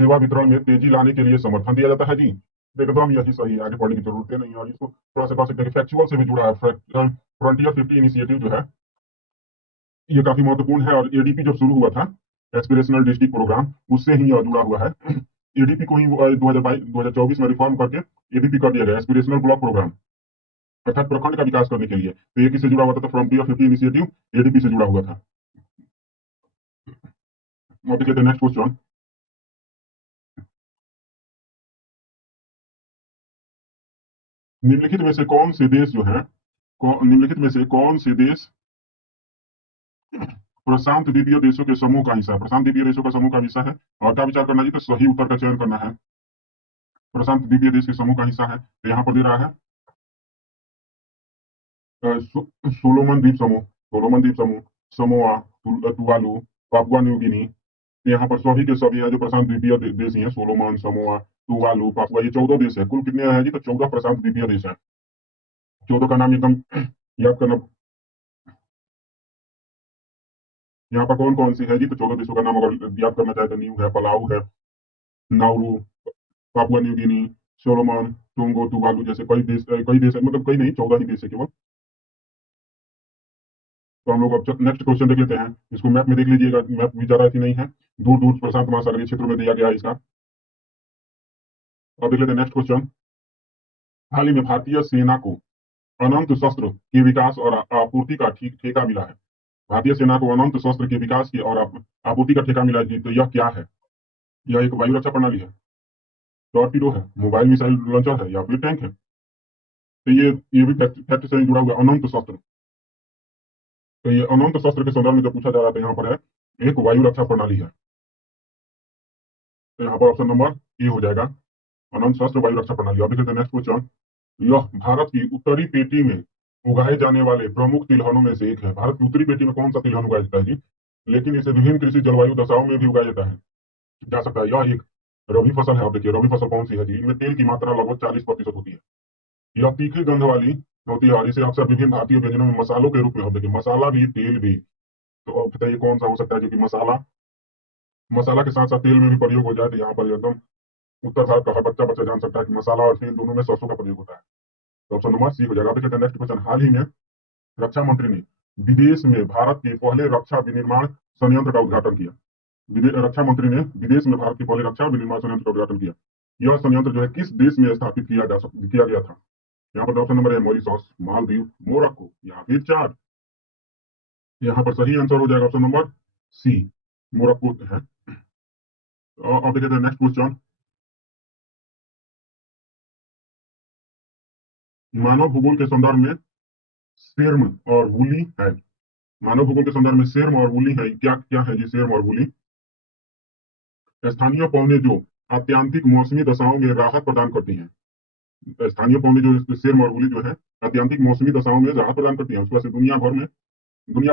सेवा वितरण में तेजी लाने के लिए समर्थन दिया जाता है जी। एकदम यही सही है, आगे पढ़ने की जरूरत नहीं है। और इसको थोड़ा सा कह सकते हैं कि फैक्चुअल से भी जुड़ा है। फ्रंटियर 50 इनिशिएटिव जो है ये काफी महत्वपूर्ण है। और एडीपी जब शुरू हुआ था, एस्पिरेशनल डिस्ट्रिक्ट प्रोग्राम, उससे ही यह जुड़ा हुआ है। एडीपी को ही 2024 में रिफॉर्म करके एडीपी कर दिया गया, एस्पिरेशनल ब्लॉक प्रोग्राम, अर्थात प्रखंड का विकास करने के लिए। तो ये किससे जुड़ा हुआ था? तो फ्रंटियर 50 इनिशिएटिव एडीपी से जुड़ा हुआ था। और देख लेते हैं नेक्स्ट क्वेश्चन। निम्नलिखित में से कौन से देश जो है, निम्नलिखित में से कौन से देश प्रशांत द्वीपीय देशों के समूह का हिस्सा है? प्रशांत द्वीपीय देशों का समूह का हिस्सा है। और क्या विचार करना जी? तो सही उत्तर का चयन करना है। प्रशांत द्वीपीय देश के समूह का हिस्सा है, तो यहाँ पर दे रहा है सोलोमन द्वीप समूह, सोलोमन द्वीप समूह, समोआ, तुवालू, पापुआ न्यू गिनी। यहाँ पर सभी के सभी है जो प्रशांत द्वीपीय देश ही है। सोलोमन, समोआ, तुवालू, पापुआ, ये 14 देश है। कुल कितने हैं जी? तो 14 प्रशांत द्वीपीय देश है। 14 का नाम एकदम याद करना। यहाँ पर कौन कौन सी है जी? तो 14 देशों का नाम अगर याद करना चाहे तो न्यू है, पलाऊ है, Nauru, Papua New Guinea, Solomon, Tonga, Tuvalu जैसे कई देश है, मतलब कई नहीं, 14 ही देश है केवल। तो हम लोग अब नेक्स्ट क्वेश्चन देख लेते हैं। इसको मैप में देख लीजिएगा, मैप भी ज्यादा नहीं है, दूर दूर प्रशांत महासागरीय क्षेत्रों में दिया गया है इसका। अब देख लेते हैं नेक्स्ट क्वेश्चन। हाल ही में भारतीय सेना को अनंत शस्त्र के विकास और आपूर्ति का ठेका मिला है। भारतीय सेना को अनंत शस्त्र के विकास की और आपूर्ति का ठेका मिला है। तो यह क्या है? यह एक वायु रक्षा प्रणाली है, टॉर्पीडो है, मोबाइल मिसाइल लॉन्चर है, या फिर टैंक है? तो ये भी फैक्ट से जुड़ा हुआ अनंत शस्त्र। तो ये अनंत शस्त्र के संदर्भ में जो पूछा जा रहा था यहाँ पर है, एक वायु रक्षा प्रणाली है। तो यहाँ पर ऑप्शन नंबर ए हो जाएगा, अनंत शस्त्र वायु रक्षा प्रणाली। अब देखते हैं नेक्स्ट क्वेश्चन। यह भारत की उत्तरी पेटी में उगाए जाने वाले प्रमुख तिलहनों में से एक है। भारत की उत्तरी पेटी में कौन सा तिलहन उगाया जाता है जी? लेकिन इसे विभिन्न कृषि जलवायु दशाओं में भी उगाया जाता है, जा सकता है। यह एक रबी फसल है। आप देखिए रबी फसल कौन सी है जी? इनमें तेल की मात्रा लगभग 40% होती है। यह तीखी गंध वाली होती है और इसे अक्सर विभिन्न भारतीय व्यंजनों में मसालों के रूप में, आप देखिए मसाला भी, तेल भी। तो अब बताइए कौन सा हो सकता है जो कि मसाला, मसाला के साथ साथ तेल में भी प्रयोग हो जाए? तो यहाँ पर एकदम उत्तर भारत का हर बच्चा बच्चा जान सकता है कि मसाला और तेल दोनों में सरसों का प्रयोग होता है। तो ऑप्शन नंबर सी हो जाएगा। देखते हैं नेक्स्ट क्वेश्चन। हाल ही में रक्षा मंत्री ने विदेश में भारत के पहले रक्षा विनिर्माण संयंत्र का उद्घाटन किया। रक्षा मंत्री ने विदेश में भारत के पहले रक्षा विनिर्माण संयंत्र का उद्घाटन किया। यह संयंत्र जो है किस देश में स्थापित किया गया था? यहाँ पर ऑप्शन नंबर है मॉरिशस, मालदीव, मोरक्को, या फिर चार। यहाँ पर सही आंसर हो जाएगा ऑप्शन नंबर सी, मोरक्को है। अब देखते हैं नेक्स्ट क्वेश्चन। मानव भूगोल के संदर्भ में सेर्म और वूली है। मानव भूगोल के संदर्भ में सेर्म और वूली है, क्या क्या है जी? सेर्म और वूली स्थानीय पौने जो अत्यंतिक मौसमी दशाओं में राहत प्रदान करती हैं। स्थानीय पौने जो सेर्म और वूली जो है अत्यंतिक मौसमी दशाओं में राहत प्रदान करती हैं। उसके बाद से दुनिया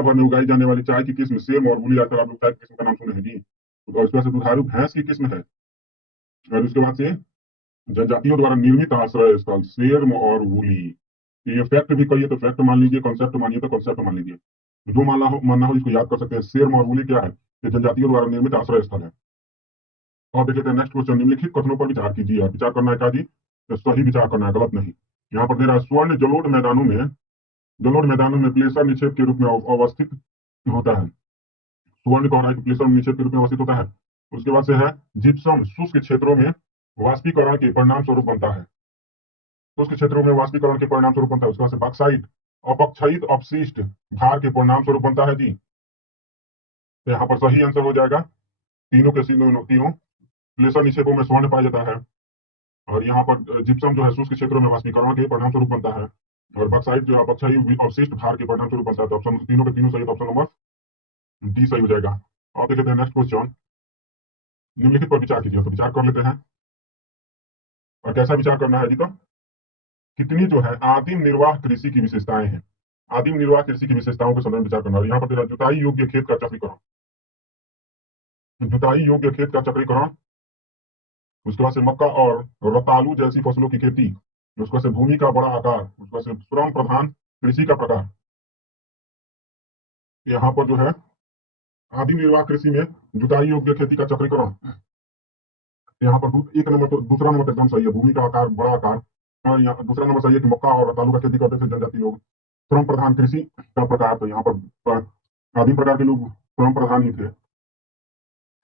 भर में उगाई जाने वाली चाय की किस्म सेम और वूली, आजकल आप लोग चाय की किस्म का नाम सुने हैं जी। और उसके बाद से दुधारू भैंस की किस्म है। और उसके बाद से जनजातियों द्वारा निर्मित आश्रय स्थल सेर्म और वूली। ये फैक्ट भी कहिए तो फैक्ट मान लीजिए, कॉन्सेप्ट मानिए तो कॉन्सेप्ट मान लीजिए। जो मानना हो इसको याद कर सकते हैं। सेर्म और वूली क्या है? ये जनजातियों द्वारा निर्मित आश्रय स्थल है। और देख लेते हैं नेक्स्ट क्वेश्चन। निम्नलिखित कथनों पर विचार कीजिए। और विचार करना है क्या जी? तो सही विचार करना है, गलत नहीं। यहाँ पर दे रहा है स्वर्ण जलोढ़ मैदानों में प्लेसर निक्षेप के रूप में अवस्थित होता है। सुवर्ण कह रहा है कि प्लेसर निक्षेप के रूप में अवस्थित होता है। उसके बाद से है जिप्सम शुष्क क्षेत्रों में वाष्पीकरण के परिणाम स्वरूप बनता है। शुष्क क्षेत्रों में वाष्पीकरण के परिणाम स्वरूप बनता है। उसके बाद से बॉक्साइट अपक्षयित अपशिष्ट भार के परिणाम स्वरूप बनता है जी। तो यहाँ पर सही आंसर हो जाएगा तीनों के तीनों प्लेसर निक्षेपों में स्वर्ण पाया जाता है। और यहाँ पर जिप्सम जो है शुष्क क्षेत्रों में वाष्पीकरण के परिणाम स्वरूप बनता है। और बॉक्साइट जो है अपक्षयी अवशिष्ट भार के परिणाम स्वरूप बनता है। तो ऑप्शन तीनों के तीनों सही, ऑप्शन नंबर डी सही हो जाएगा। और देखते हैं नेक्स्ट क्वेश्चन। निम्नलिखित पर विचार कीजिए। तो विचार कर लेते हैं। और कैसा विचार करना है जी? तो कितनी जो है आदिम निर्वाह कृषि की विशेषताएं हैं। आदिम निर्वाह कृषि की विशेषताओं के संदर्भ में विचार करना। और यहाँ पर तेरा जुताई योग्य खेत का चक्रीकरण, जुताई योग्य खेत का चक्रीकरण। उसके बाद से मक्का और रतालू जैसी फसलों की खेती। उसके बाद से भूमि का बड़ा आकार। उसके बाद से श्रम प्रधान कृषि का प्रकार। यहाँ पर जो है आदिम निर्वाह कृषि में जुताई योग्य खेती का चक्रीकरण, यहाँ पर एक नंबर तो दूसरा नंबर तो एकदम सही है, भूमि का आकार बड़ा आकार। और यहाँ दूसरा नंबर सही है कि मक्का और दालों का खेती करते थे जनजाति लोग। श्रम प्रधान कृषि का प्रकार, तो यहाँ पर आदिम प्रकार के लोग श्रम प्रधान ही थे।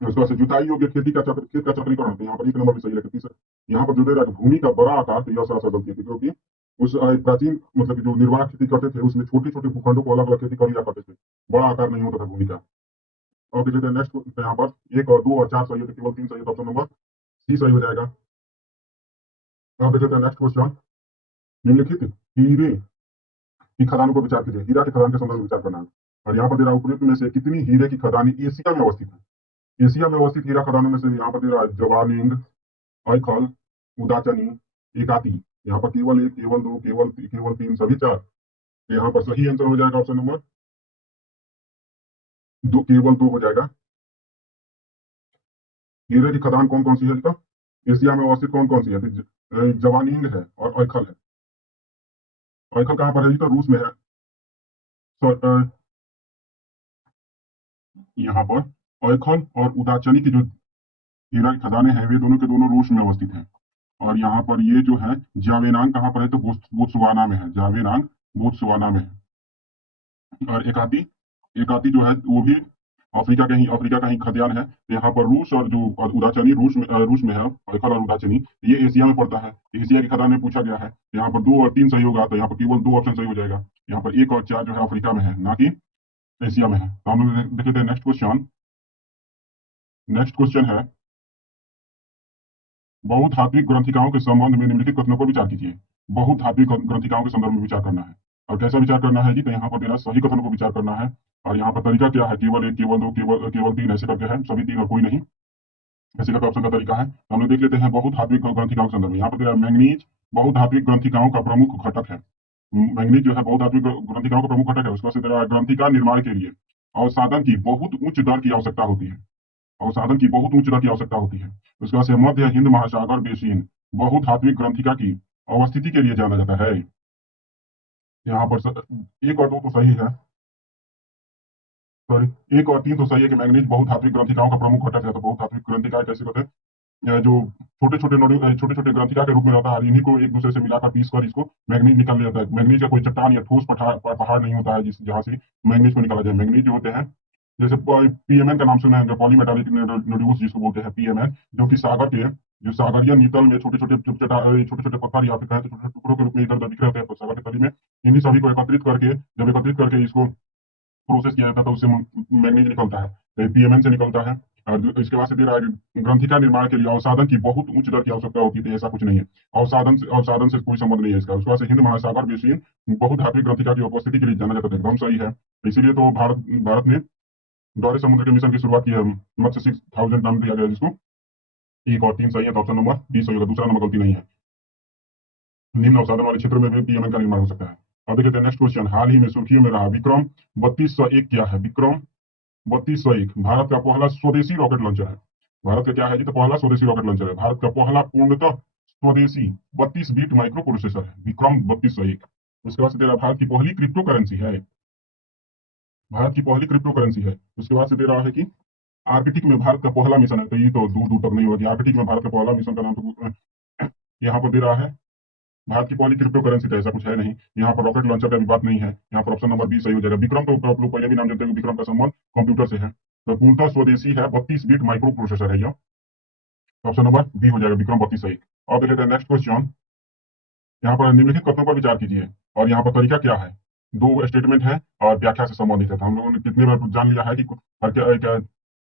उसके बाद से जुताई योग्य खेती का चक्र, खेत का चक्रीकरण, तो यहाँ पर एक नंबर भी सही है कि तीसरा। यहाँ पर जो दे रहा है कि भूमि का बड़ा आकार, तो यह सरासर गलती है, क्योंकि उस प्राचीन मतलब कि जो निर्वाह खेती करते थे उसमें छोटे छोटे भूखंडों को अलग अलग खेती कर लिया करते थे, बड़ा आकार नहीं होता था भूमि का। और देख लेते हैं नेक्स्ट, तो यहाँ पर एक और दो और चार सही है, तो केवल तीन सही है, तो ऑप्शन नंबर सी सही हो जाएगा। अब देख लेते हैं नेक्स्ट क्वेश्चन। निम्नलिखित हीरे की खदानों पर विचार कीजिए, हीरा की खदान के संदर्भ में विचार करना है। और यहाँ पर दे रहा है उपयुक्त में से कितनी हीरे की खदानें एशिया में अवस्थित है। एशिया में अवस्थित हीरा खदानों में से यहाँ पर दे रहा है जवालिंग, आइखल, उदाचनी, एकाती। यहाँ पर केवल एक, केवल दो, केवल तीन, सभी चार। तो यहाँ पर सही आंसर हो जाएगा ऑप्शन नंबर दो, केवल दो हो जाएगा। हीरे की खदान कौन कौन सी है इसका, एशिया में अवस्थित कौन कौन सी है, तो जवानिंग है और आइखल है। आइखल कहाँ पर है जी, तो रूस में है। तो यहाँ पर आइखल और उदाचनी की जो हीरा की खदानें हैं वे दोनों के दोनों रूस में अवस्थित हैं। और यहाँ पर ये जो है जावेनांग कहाँ पर है, तो बोत्सवाना में है, जावेनांग बोत्सवाना में है। और एकाती, एकाती जो है वो भी अफ्रीका का ही खदान है। यहाँ पर रूस और जो और उदाचनी रूस में है, आइखल और उदाचनी ये एशिया में पड़ता है। एशिया की खदान में पूछा गया है, यहाँ पर दो और तीन सही होगा, तो यहाँ पर केवल दो ऑप्शन सही हो जाएगा। यहाँ पर एक और चार जो है अफ्रीका में है, ना कि एशिया में है। तो हम लोग देख लेते हैं नेक्स्ट क्वेश्चन। नेक्स्ट क्वेश्चन है, बहुधात्विक ग्रंथिकाओं के संबंध में निम्नलिखित कथनों पर विचार कीजिए। बहुधात्विक ग्रंथिकाओं के संदर्भ में विचार करना है। और कैसा विचार करना है जी, तो यहाँ पर देना सही कथनों पर विचार करना है। और यहाँ पर तरीका क्या है, केवल एक, केवल दो, केवल तीन, ऐसे करके है, सभी तीन और कोई नहीं, ऐसे करके ऑप्शन का तरीका है। तो हम लोग देख लेते हैं बहुधात्विक ग्रंथिकाओं के संदर्भ में। यहाँ पर देना मैंगनीज बहुधात्विक ग्रंथिकाओं का प्रमुख घटक है। मैंगनीज जो है बहुधात्विक ग्रंथिकाओं का प्रमुख घटक है। उसके बाद से ग्रंथिका निर्माण के लिए अवसादन की बहुत उच्च दर की आवश्यकता होती है। अवसादन की बहुत उच्च दर की आवश्यकता होती है। उसके बाद से मध्य हिंद महासागर बेसिन बहुधात्विक ग्रंथिका की अवस्थिति के लिए जाना जाता है। यहाँ पर एक और दो तो सही है, सॉरी एक और तीन तो सही है कि मैंगनीज बहुधात्विक ग्रंथिकाओं का प्रमुख घटक है। तो बहुधात्विक ग्रंथिका कैसे कहते हैं, जो छोटे छोटे ग्रंथिका के रूप में रहता है, इन्हीं को एक दूसरे से मिलाकर पीस कर इसको मैंगनीज निकाल लिया जाता है। मैंगनीज का कोई चट्टान या ठोस पहाड़ नहीं होता है जिस जहाँ से मैंगनीज को निकाला जाए। मैंगनीज जो होते हैं, जैसे पीएमएन का नाम सुना है, पॉलीमेटालिक नोड्यूल्स जिसको बोलते हैं पीएमएन, जो कि सागर के जो सागरीय नितल में छोटे छोटे छोटे छोटे पत्थर या फिर कहें तो छोटे छोटे टुकड़ों के रूप में इधर उधर बिखरे होते हैं सागर के तली में। इन्हीं सभी को एकत्रित करके, जब एकत्रित करके इसको प्रोसेस किया जाता है तो उससे मैग्नीज निकलता है, पीएमएन से निकलता है। और इसके बाद से दे रहा है ग्रंथिका निर्माण के लिए अवसादन की बहुत उच्च दर की आवश्यकता होती है। ऐसा कुछ नहीं है, अवसादन से कोई संबंध नहीं है इसका। उसके बाद से हिंद महासागर बेसिन बहुधात्विक ग्रंथिका की उपस्थिति के लिए जाना जाता है, एकदम सही है। इसीलिए तो भारत ने गौरी समुद्र के मिशन की शुरुआत की है, मत्स्य 6000 नाम दिया गया जिसको। एक और तीन सही है, तो ऑप्शन नंबर बी सही होगा, दूसरा नंबर गलती नहीं है। निम्न अवसादन वाले क्षेत्रों में भी पीएमएन का निर्माण हो सकता है। अब देखते हैं नेक्स्ट क्वेश्चन। हाल ही में सुर्खियों में रहा विक्रम 3201 क्या है, विक्रम 3201 भारत का पहला स्वदेशी रॉकेट लॉन्चर है। भारत का क्या है जी, तो पहला स्वदेशी रॉकेट लॉन्चर है। भारत का पहला पूर्णतः स्वदेशी 32 बीट माइक्रो प्रोसेसर है, विक्रम 3201। उसके बाद से तेरा भारत की पहली क्रिप्टो करेंसी है, भारत की पहली क्रिप्टो करेंसी है। उसके बाद से दे रहा है कि आर्कटिक में भारत का पहला मिशन है, तो ये तो दूर दूर तक नहीं होगी। आर्कटिक में भारत का पहला मिशन का नाम तो यहाँ पर दे रहा है भारत की पहली क्रिप्टो करेंसी, तो ऐसा कुछ है नहीं। यहाँ पर रॉकेट लॉन्चर का भी बात नहीं है। यहाँ पर ऑप्शन नंबर बी सही हो जाएगा। विक्रम तो आप लोग पहले भी नाम जानते हैं, विक्रम का संबंध कंप्यूटर से है। तो पूर्णतः स्वदेशी है, 32 बीट माइक्रो प्रोसेसर है यह। ऑप्शन नंबर बी हो जाएगा, विक्रम 3201। अब देख लेते हैं नेक्स्ट क्वेश्चन। यहाँ पर निम्नलिखित कथनों पर विचार कीजिए। और यहाँ पर तरीका क्या है, दो स्टेटमेंट है और व्याख्या से संबंधित है। तो हम लोगों ने कितने बार जान लिया है कि क्या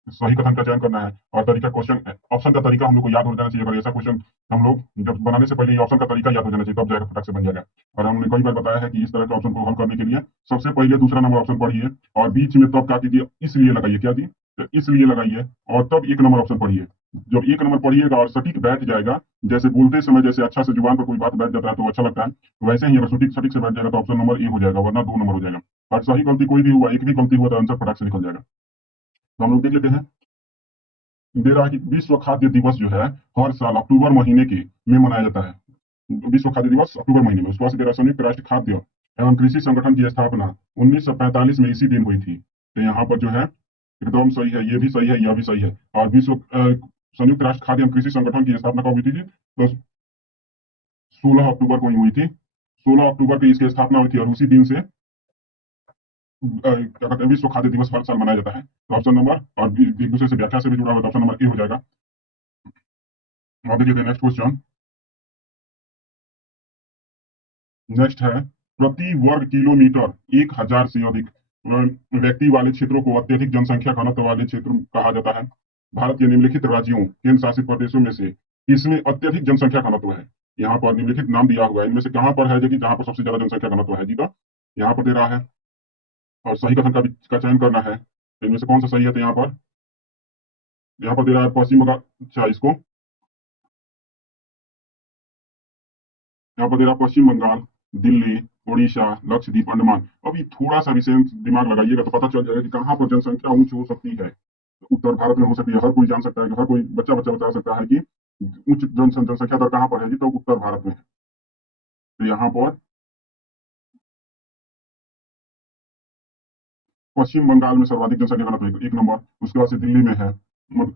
सही कथन का चयन करना है। और तरीका क्वेश्चन ऑप्शन का तरीका हम लोग को याद हो जाना चाहिए। अगर ऐसा क्वेश्चन हम लोग जब बनाने से पहले ये ऑप्शन का तरीका याद हो जाना चाहिए, तब जाकर फटाक से बन जाएगा। और हमने कई बार बताया है कि इस तरह के ऑप्शन को हल करने के लिए सबसे पहले दूसरा नंबर ऑप्शन पढ़िए और बीच में तब क्या कीजिए, इसलिए लगाइए, क्या जी, तो इसलिए लगाइए और तब एक नंबर ऑप्शन पढ़िए। जब एक नंबर पढ़िएगा और सटीक बैठ जाएगा, जैसे बोलते समय जैसे अच्छा से जुबान पर कोई बात बैठ जाता है तो अच्छा लगता है, वैसे ही अगर सटीक सटीक से बैठ जाएगा तो ऑप्शन नंबर ए हो जाएगा, वरना दो नंबर हो जाएगा। और सही गलती कोई भी हुआ, एक भी गलती हुआ तो आंसर फटाक से निकल जाएगा। तो हम लोग देख लेते हैं। दे रहा है कि विश्व खाद्य दिवस जो है हर साल अक्टूबर महीने के में मनाया जाता है। विश्व खाद्य दिवस अक्टूबर महीने में। उसके बाद से दे रहा है संयुक्त राष्ट्र खाद्य एवं कृषि संगठन की स्थापना 1945 में इसी दिन हुई थी। तो यहाँ पर जो है एकदम सही है, ये भी सही है, यह भी सही है। और विश्व संयुक्त राष्ट्र खाद्य एवं कृषि संगठन की स्थापना कब हुई थी जी? तो 16 अक्टूबर को ही हुई थी। 16 अक्टूबर की इसकी स्थापना हुई थी और उसी दिन से क्या कहते हैं, विश्व खाद्य दिवस हर साल मनाया जाता है। तो ऑप्शन नंबर, और एक दूसरे से व्याख्या से भी जुड़ा हुआ है, तो ऑप्शन नंबर ए हो जाएगा। अब देखिए नेक्स्ट क्वेश्चन। नेक्स्ट है, प्रति वर्ग किलोमीटर 1,000 से अधिक व्यक्ति वाले क्षेत्रों को अत्यधिक जनसंख्या घनत्व वाले क्षेत्र कहा जाता है। भारत के निम्नलिखित राज्यों केंद्र शासित प्रदेशों में से किसमें अत्यधिक जनसंख्या घनत्व है? यहाँ पर निम्नलिखित नाम दिया हुआ है, इनमें से कहाँ पर है जो कि जहाँ पर सबसे ज्यादा जनसंख्या घनत्व है जी? तो यहाँ पर दे रहा है और सही कथन का चयन करना है। तो इनमें से कौन सा सही है? तो यहाँ पर दे रहा है पश्चिम बंगाल। अच्छा, इसको यहाँ पर दे रहा है पश्चिम बंगाल, दिल्ली, उड़ीसा, लक्षद्वीप, अंडमान। अभी थोड़ा सा विशेष दिमाग लगाइएगा तो पता चल जाएगा कि कहाँ पर जनसंख्या ऊंच हो सकती है। उत्तर भारत में हो सकती है, हर कोई जान सकता है कि हर कोई बच्चा बच्चा बता सकता है कि उच्च जनसंख्या दर कहाँ पर है जी? तो उत्तर भारत में है। तो यहाँ पर पश्चिम बंगाल में सर्वाधिक जनसंख्या घनत्व एक नंबर, उसके बाद से दिल्ली में है,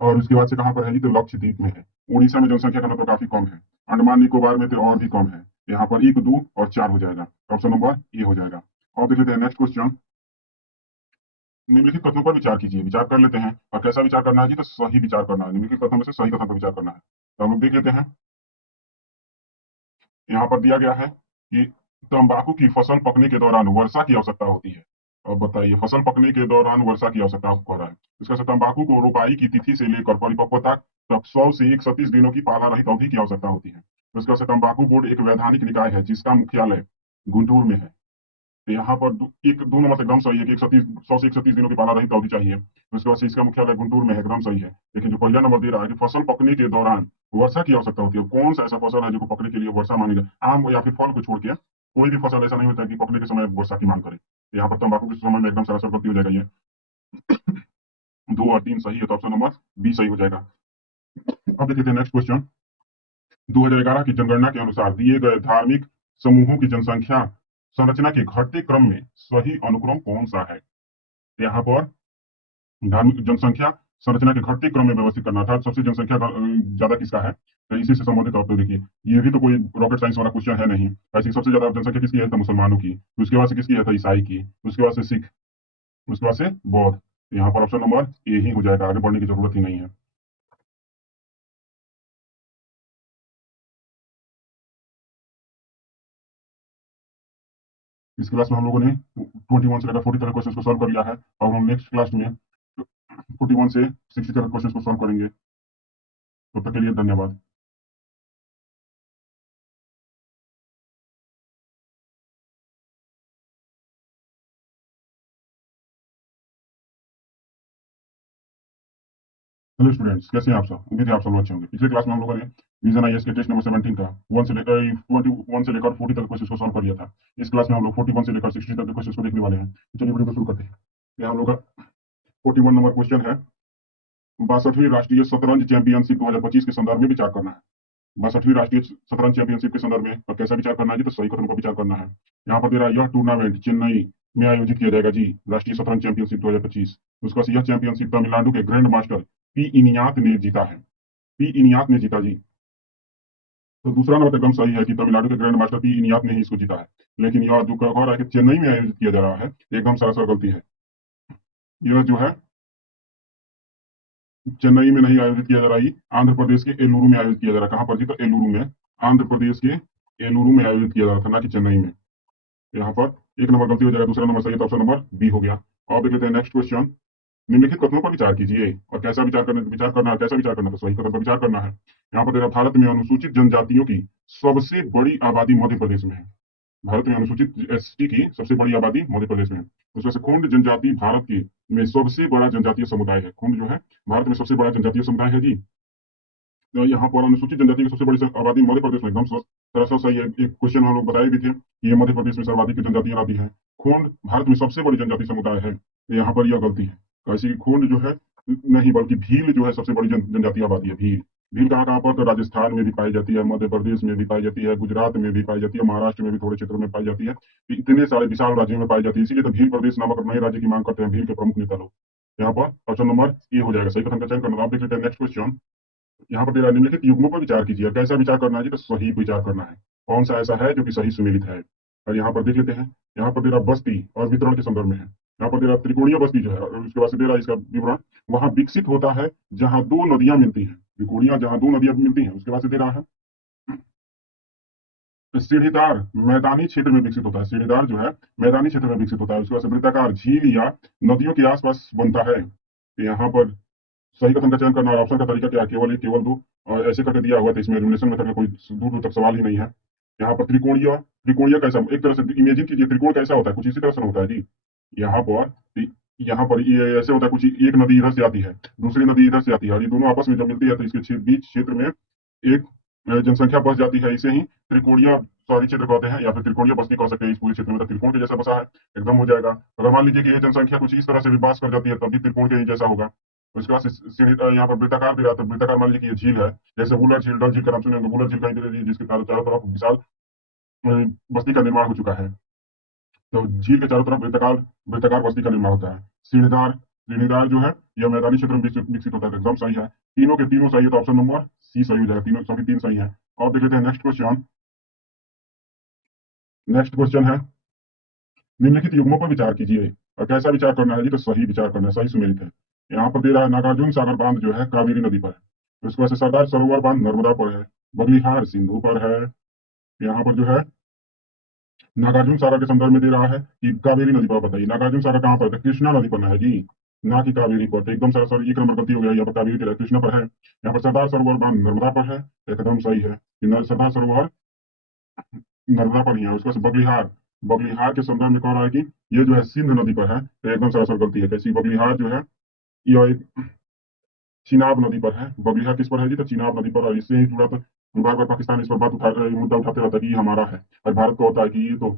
और उसके बाद से कहाँ पर है जी? तो लक्षद्वीप में है। उड़ीसा में जनसंख्या घनत्व काफी कम है। अंडमान निकोबार में तो और भी कम है। यहाँ पर 1, 2 और 4 हो जाएगा। ऑप्शन नंबर ये हो जाएगा। और देख लेते हैं नेक्स्ट क्वेश्चन। निम्नलिखित कथनों पर विचार कीजिए। विचार कर लेते हैं, और कैसा विचार करना है जी? तो सही विचार करना है। निम्नलिखित कथनों में से सही कथन पर विचार करना है। तो हम लोग देख लेते हैं। यहाँ पर दिया गया है कि तंबाकू की फसल पकने के दौरान वर्षा की आवश्यकता होती है। अब बताइए, फसल पकने के दौरान वर्षा की आवश्यकता आपको हो रहा है। इसका से तंबाकू को रोपाई की तिथि से लेकर परिपक्वता तक 100 से 130 दिनों की पाला रहित अवधि की आवश्यकता होती है। इसका से तंबाकू बोर्ड एक वैधानिक निकाय है जिसका मुख्यालय गुंटूर में है। तो यहाँ पर दो नंबर एकदम सही है कि 100 से 130 दिनों की पाला रहित अवधि चाहिए। तो इसके बाद से इसका मुख्यालय गुंटूर में है, एकदम सही है। लेकिन जो पहला नंबर दे रहा है कि फसल पकने के दौरान वर्षा की आवश्यकता होती है, कौन सा ऐसा फसल है जो पकने के लिए वर्षा मांगी जाए? आम या फिर फल को छोड़ के कोई भी फसल ऐसा नहीं होता है कि पकने के समय वर्षा की मांग करे। तो यहाँ पर तंबाकू के समय में एकदम सरासर गलती हो जाएगा। ये 2 और 3 सही है, तो ऑप्शन नंबर बी सही हो जाएगा। अब देखते हैं नेक्स्ट क्वेश्चन। 2011 की जनगणना के अनुसार दिए गए धार्मिक समूहों की जनसंख्या संरचना के घटते क्रम में सही अनुक्रम कौन सा है? यहाँ पर धार्मिक जनसंख्या संरचना के घटते क्रम में व्यवस्थित करना था। सबसे जनसंख्या ज्यादा किसका है? तो इसी से संबंधित आप तो देखिए, ये भी तो कोई रॉकेट साइंस वाला क्वेश्चन है नहीं। ऐसी सबसे ज्यादा जनसंख्या किसकी है? तो मुसलमानों की। उसके बाद से किसकी है? तो ईसाई की। उसके बाद से सिख। उसके बाद से बौद्ध। यहाँ पर ऑप्शन नंबर ए ही हो जाएगा, आगे बढ़ने की जरूरत ही नहीं है। इस क्लास में हम लोगों ने 21 से लेकर 40 तक क्वेश्चन को सॉल्व कर लिया है, और हम नेक्स्ट क्लास में 41 से 60 तक क्वेश्चन को सॉल्व करेंगे। तब तक के लिए धन्यवाद। हेलो स्टूडेंट्स, कैसे हैं आप सब? उम्मीद है आप सब लोग अच्छे होंगे। पिछले क्लास में हम लोगों ने विजन आईएएस के टेस्ट नंबर 17 का 1 से लेकर 21 से लेकर 40 तक क्वेश्चन को सॉल्व कर लिया था। इस क्लास में हम लोग 41 से लेकर 60 तक के क्वेश्चन को देखने वाले हैं। तो चलिए वीडियो को शुरू करते हैं। यहाँ हम लोग का 41 नंबर क्वेश्चन है, 62वीं राष्ट्रीय शतरंज चैंपियनशिप 2025 के संदर्भ में विचार करना है। 62वीं राष्ट्रीय शतरंज चैंपियनशिप के संदर्भ में और कैसा विचार करना है जी? तो सही कथन पर विचार करना है। यहाँ पर दे रहा है यह टूर्नामेंट चेन्नई में आयोजित किया जाएगा जी, राष्ट्रीय शतरंज चैंपियनशिप 2025। उसका यह चैंपियनशिप तमिलनाडु के ग्रैंड मास्टर पी इनियात ने जीता है। पी इनियात ने जीता जी। तो दूसरा नंबर एकदम सही है कि तमिलनाडु के ग्रैंड मास्टर पी इनियात ने ही इसको जीता है। लेकिन यह जो कह रहा है कि चेन्नई में आयोजित किया जा रहा है, एकदम सरासर गलती है। यह जो है चेन्नई में नहीं आयोजित किया जा रहा है, आंध्र प्रदेश के एलुरु में आयोजित किया जा रहा है। कहाँ पर जी? तो एलुरु में। आंध्र प्रदेश के एलुरु में आयोजित किया जा रहा था, ना कि चेन्नई में। यहाँ पर एक नंबर गलती हो जाएगा, दूसरा नंबर सही है, तो ऑप्शन नंबर बी हो गया। और देख लेते हैं नेक्स्ट क्वेश्चन। निम्नलिखित कथनों पर विचार कीजिए और कैसा विचार करना है, कैसा विचार करना है? तो सही कथन पर विचार करना है। यहाँ पर देखा, भारत में अनुसूचित जनजातियों की सबसे बड़ी आबादी मध्य प्रदेश में है। भारत में अनुसूचित एसटी की सबसे बड़ी आबादी मध्य प्रदेश में है। उसमें से खोंड जनजाति भारत की में सबसे बड़ा जनजातीय समुदाय है। खोंड जो है भारत में सबसे बड़ा जनजातीय समुदाय है जी। तो यहाँ पर अनुसूचित जनजाति की सबसे बड़ी आबादी मध्य प्रदेश में, एकदम सरासर सही है। एक क्वेश्चन हम लोग बताए भी थे कि ये मध्य प्रदेश में सर्वाधिक जनजातीय आबादी है। खोंड भारत में सबसे बड़ी जनजाति समुदाय है, तो यहाँ पर यह गलती है। कैसे कि खोंड जो है नहीं, बल्कि भील जो है सबसे बड़ी जनजातीय आबादी है। भील भील कहाँ कहाँ पर? तो राजस्थान में भी पाई जाती है, मध्य प्रदेश में भी पाई जाती है, गुजरात में भी पाई जाती है, महाराष्ट्र में भी थोड़े क्षेत्रों में पाई जाती है। इतने सारे विशाल राज्यों में पाई जाती है, इसीलिए तो भील प्रदेश नामक नए राज्य की मांग करते हैं भील के प्रमुख नेता लोग। यहाँ पर ऑप्शन नंबर ए हो जाएगा, सही कथन का चयन करना। आप देख लेते हैं नेक्स्ट क्वेश्चन। यहाँ पर दे रहा है निम्नलिखित युग्मों पर विचार कीजिए। कैसा विचार करना है जी? तो सही विचार करना है। कौन सा ऐसा है जो कि सही सुमेलित है? और यहाँ पर देख लेते हैं। यहाँ पर दे रहा बस्ती और वितरण के संदर्भ में है। यहाँ पर दे रहा त्रिकोणीय बस्ती जो है, और उसके बाद से दे रहा है इसका विवरण। वहां विकसित होता है जहां दो नदियां मिलती हैं। त्रिकोणीय जहां दो नदियां मिलती हैं, उसके बाद से दे रहा है सीढ़ीदार मैदानी क्षेत्र में विकसित होता है। सीढ़ीदार जो है मैदानी क्षेत्र में विकसित होता है। उसके बाद से वृत्ताकार झील या नदियों के आसपास बनता है। तो यहाँ पर सही कथन का चयन करना और ऑप्शन का तरीका क्या है? केवल एक, केवल दो, और ऐसे करके दिया हुआ है। तो इसमें एलिमिनेशन मेथड का कोई दूर दूर तक सवाल ही नहीं है। यहाँ पर त्रिकोणीय, त्रिकोणीय कैसा, एक तरह से इमेजिन कीजिए त्रिकोण कैसा होता है, कुछ इसी तरह से होता है जी। यहाँ पर यहाँ पर ये ऐसे होता है, कुछ एक नदी इधर से आती है, दूसरी नदी इधर से आती है, और ये दोनों आपस में जब मिलती है तो इसके बीच क्षेत्र में एक जनसंख्या बस जाती है। इसे ही त्रिकोणीय शहरी क्षेत्र कहते हैं, या फिर त्रिकोणीय बस्ती कह सकते हैं। इस पूरे क्षेत्र में तो त्रिकोण के जैसा बसा है, एकदम हो जाएगा। अगर मान लीजिए कि ये जनसंख्या कुछ इस तरह से विकास कर जाती है, तब भी त्रिकोण के ही जैसा होगा। उसके बाद यहाँ पर वृत्ताकार दिया, तो वृत्ताकार मान लीजिए कि ये झील है, जैसे वुलर झील, डल झील का नाम सुने होंगे। वुलर झील कहीं दे रही है जिसके चारों चारों तरफ विशाल बस्ती का निर्माण हो चुका है। तो झील के चारों तरफ वृत्ताकार वृत्ताकार बस्ती का निर्माण होता है। सीढ़ीदार, सीढ़ीदार जो है यह मैदानी क्षेत्र में विकसित होता है। एकदम सही है, तीनों के तीनों सही है। तो ऑप्शन नंबर सी सही हो जाएगा। तीनों सभी तीन सही है। और देख लेते हैं नेक्स्ट क्वेश्चन। नेक्स्ट क्वेश्चन है निम्नलिखित युग्मों पर विचार कीजिए। और कैसा विचार करना है जी? तो सही विचार करना है, सही सुमेलित है। यहाँ पर दे रहा है नागार्जुन सागर बांध जो है कावेरी नदी पर है। उसके बाद से सरदार सरोवर बांध नर्मदा पर है। बगलिहार सिंधु पर है। यहाँ पर जो है नागार्जुन सागर के संदर्भ में दे रहा है कि कावेरी नदी पर। बताइए नागार्जुन सागर कहाँ पर है? तो कृष्णा नदी पर ना है जी, ना कि कावेरी पर। तो एकदम सर सर एक नंबर गलती हो गया। यहाँ पर कावेरी के कृष्णा पर है। यहाँ पर सरदार सरोवर बांध नर्मदा पर है, एकदम सही है कि सरदार सरोवर नर्मदा पर ही है। उसके बाद बगलिहार, बगलिहार के संदर्भ में कह रहा है कि ये जो है सिंध नदी पर है। तो एकदम सरासर गलती है। कैसी? बगलिहार जो है यह एक चिनाब नदी पर है। बगलिहार किस पर है जी? तो चिनाब नदी पर। और इससे ही जुड़ा तो बार बार पाकिस्तान इस पर बात मुद्दा उठाते रहता है कि ये हमारा है, और भारत को होता है कि ये तो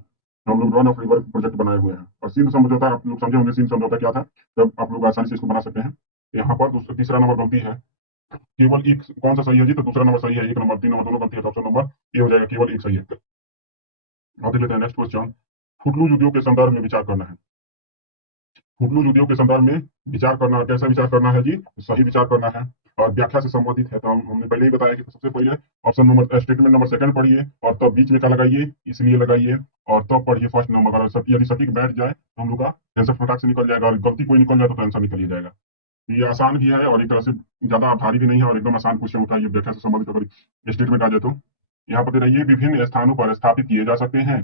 हम लोग रन ऑफ रिवर प्रोजेक्ट बनाए हुए हैं। और सिंध समझौता आप लोग समझे होंगे, सिंध समझौता क्या था, तब आप लोग आसानी से इसको बना सकते हैं। यहाँ पर तीसरा नंबर गलती है। केवल एक कौन सा सही है जी? तो दूसरा नंबर सही है। एक नंबर तीन नंबर दोनों गलती है। तो ऑप्शन नंबर ए हो जाएगा, केवल एक सही है। अब देख लेते हैं नेक्स्ट क्वेश्चन। फुटलूज उद्योग के संदर्भ में विचार करना है। फुटलूज उद्योग के संदर्भ में विचार करना। कैसा विचार करना है जी? सही विचार करना है। और व्याख्या से संबंधित है। तो हमने पहले ही बताया कि सबसे पहले option number statement number second पढ़िए, और तब बीच में क्या लगाइए, इसलिए लगाइए, और तब पढ़िए फर्स्ट नंबर। अगर यदि सटीक बैठ जाए तो हम लोग का आंसर फटाक से निकल जाएगा, और गलती कोई निकल जाए तो आंसर निकल ही जाएगा। ये आसान भी है और एक तरह से ज्यादा भारी भी नहीं है, और एकदम आसान क्वेश्चन होता है ये व्याख्या से संबंधित अगर स्टेटमेंट आ जाए तो। यहाँ पर दे रहा है ये विभिन्न स्थानों पर स्थापित किए जा सकते हैं।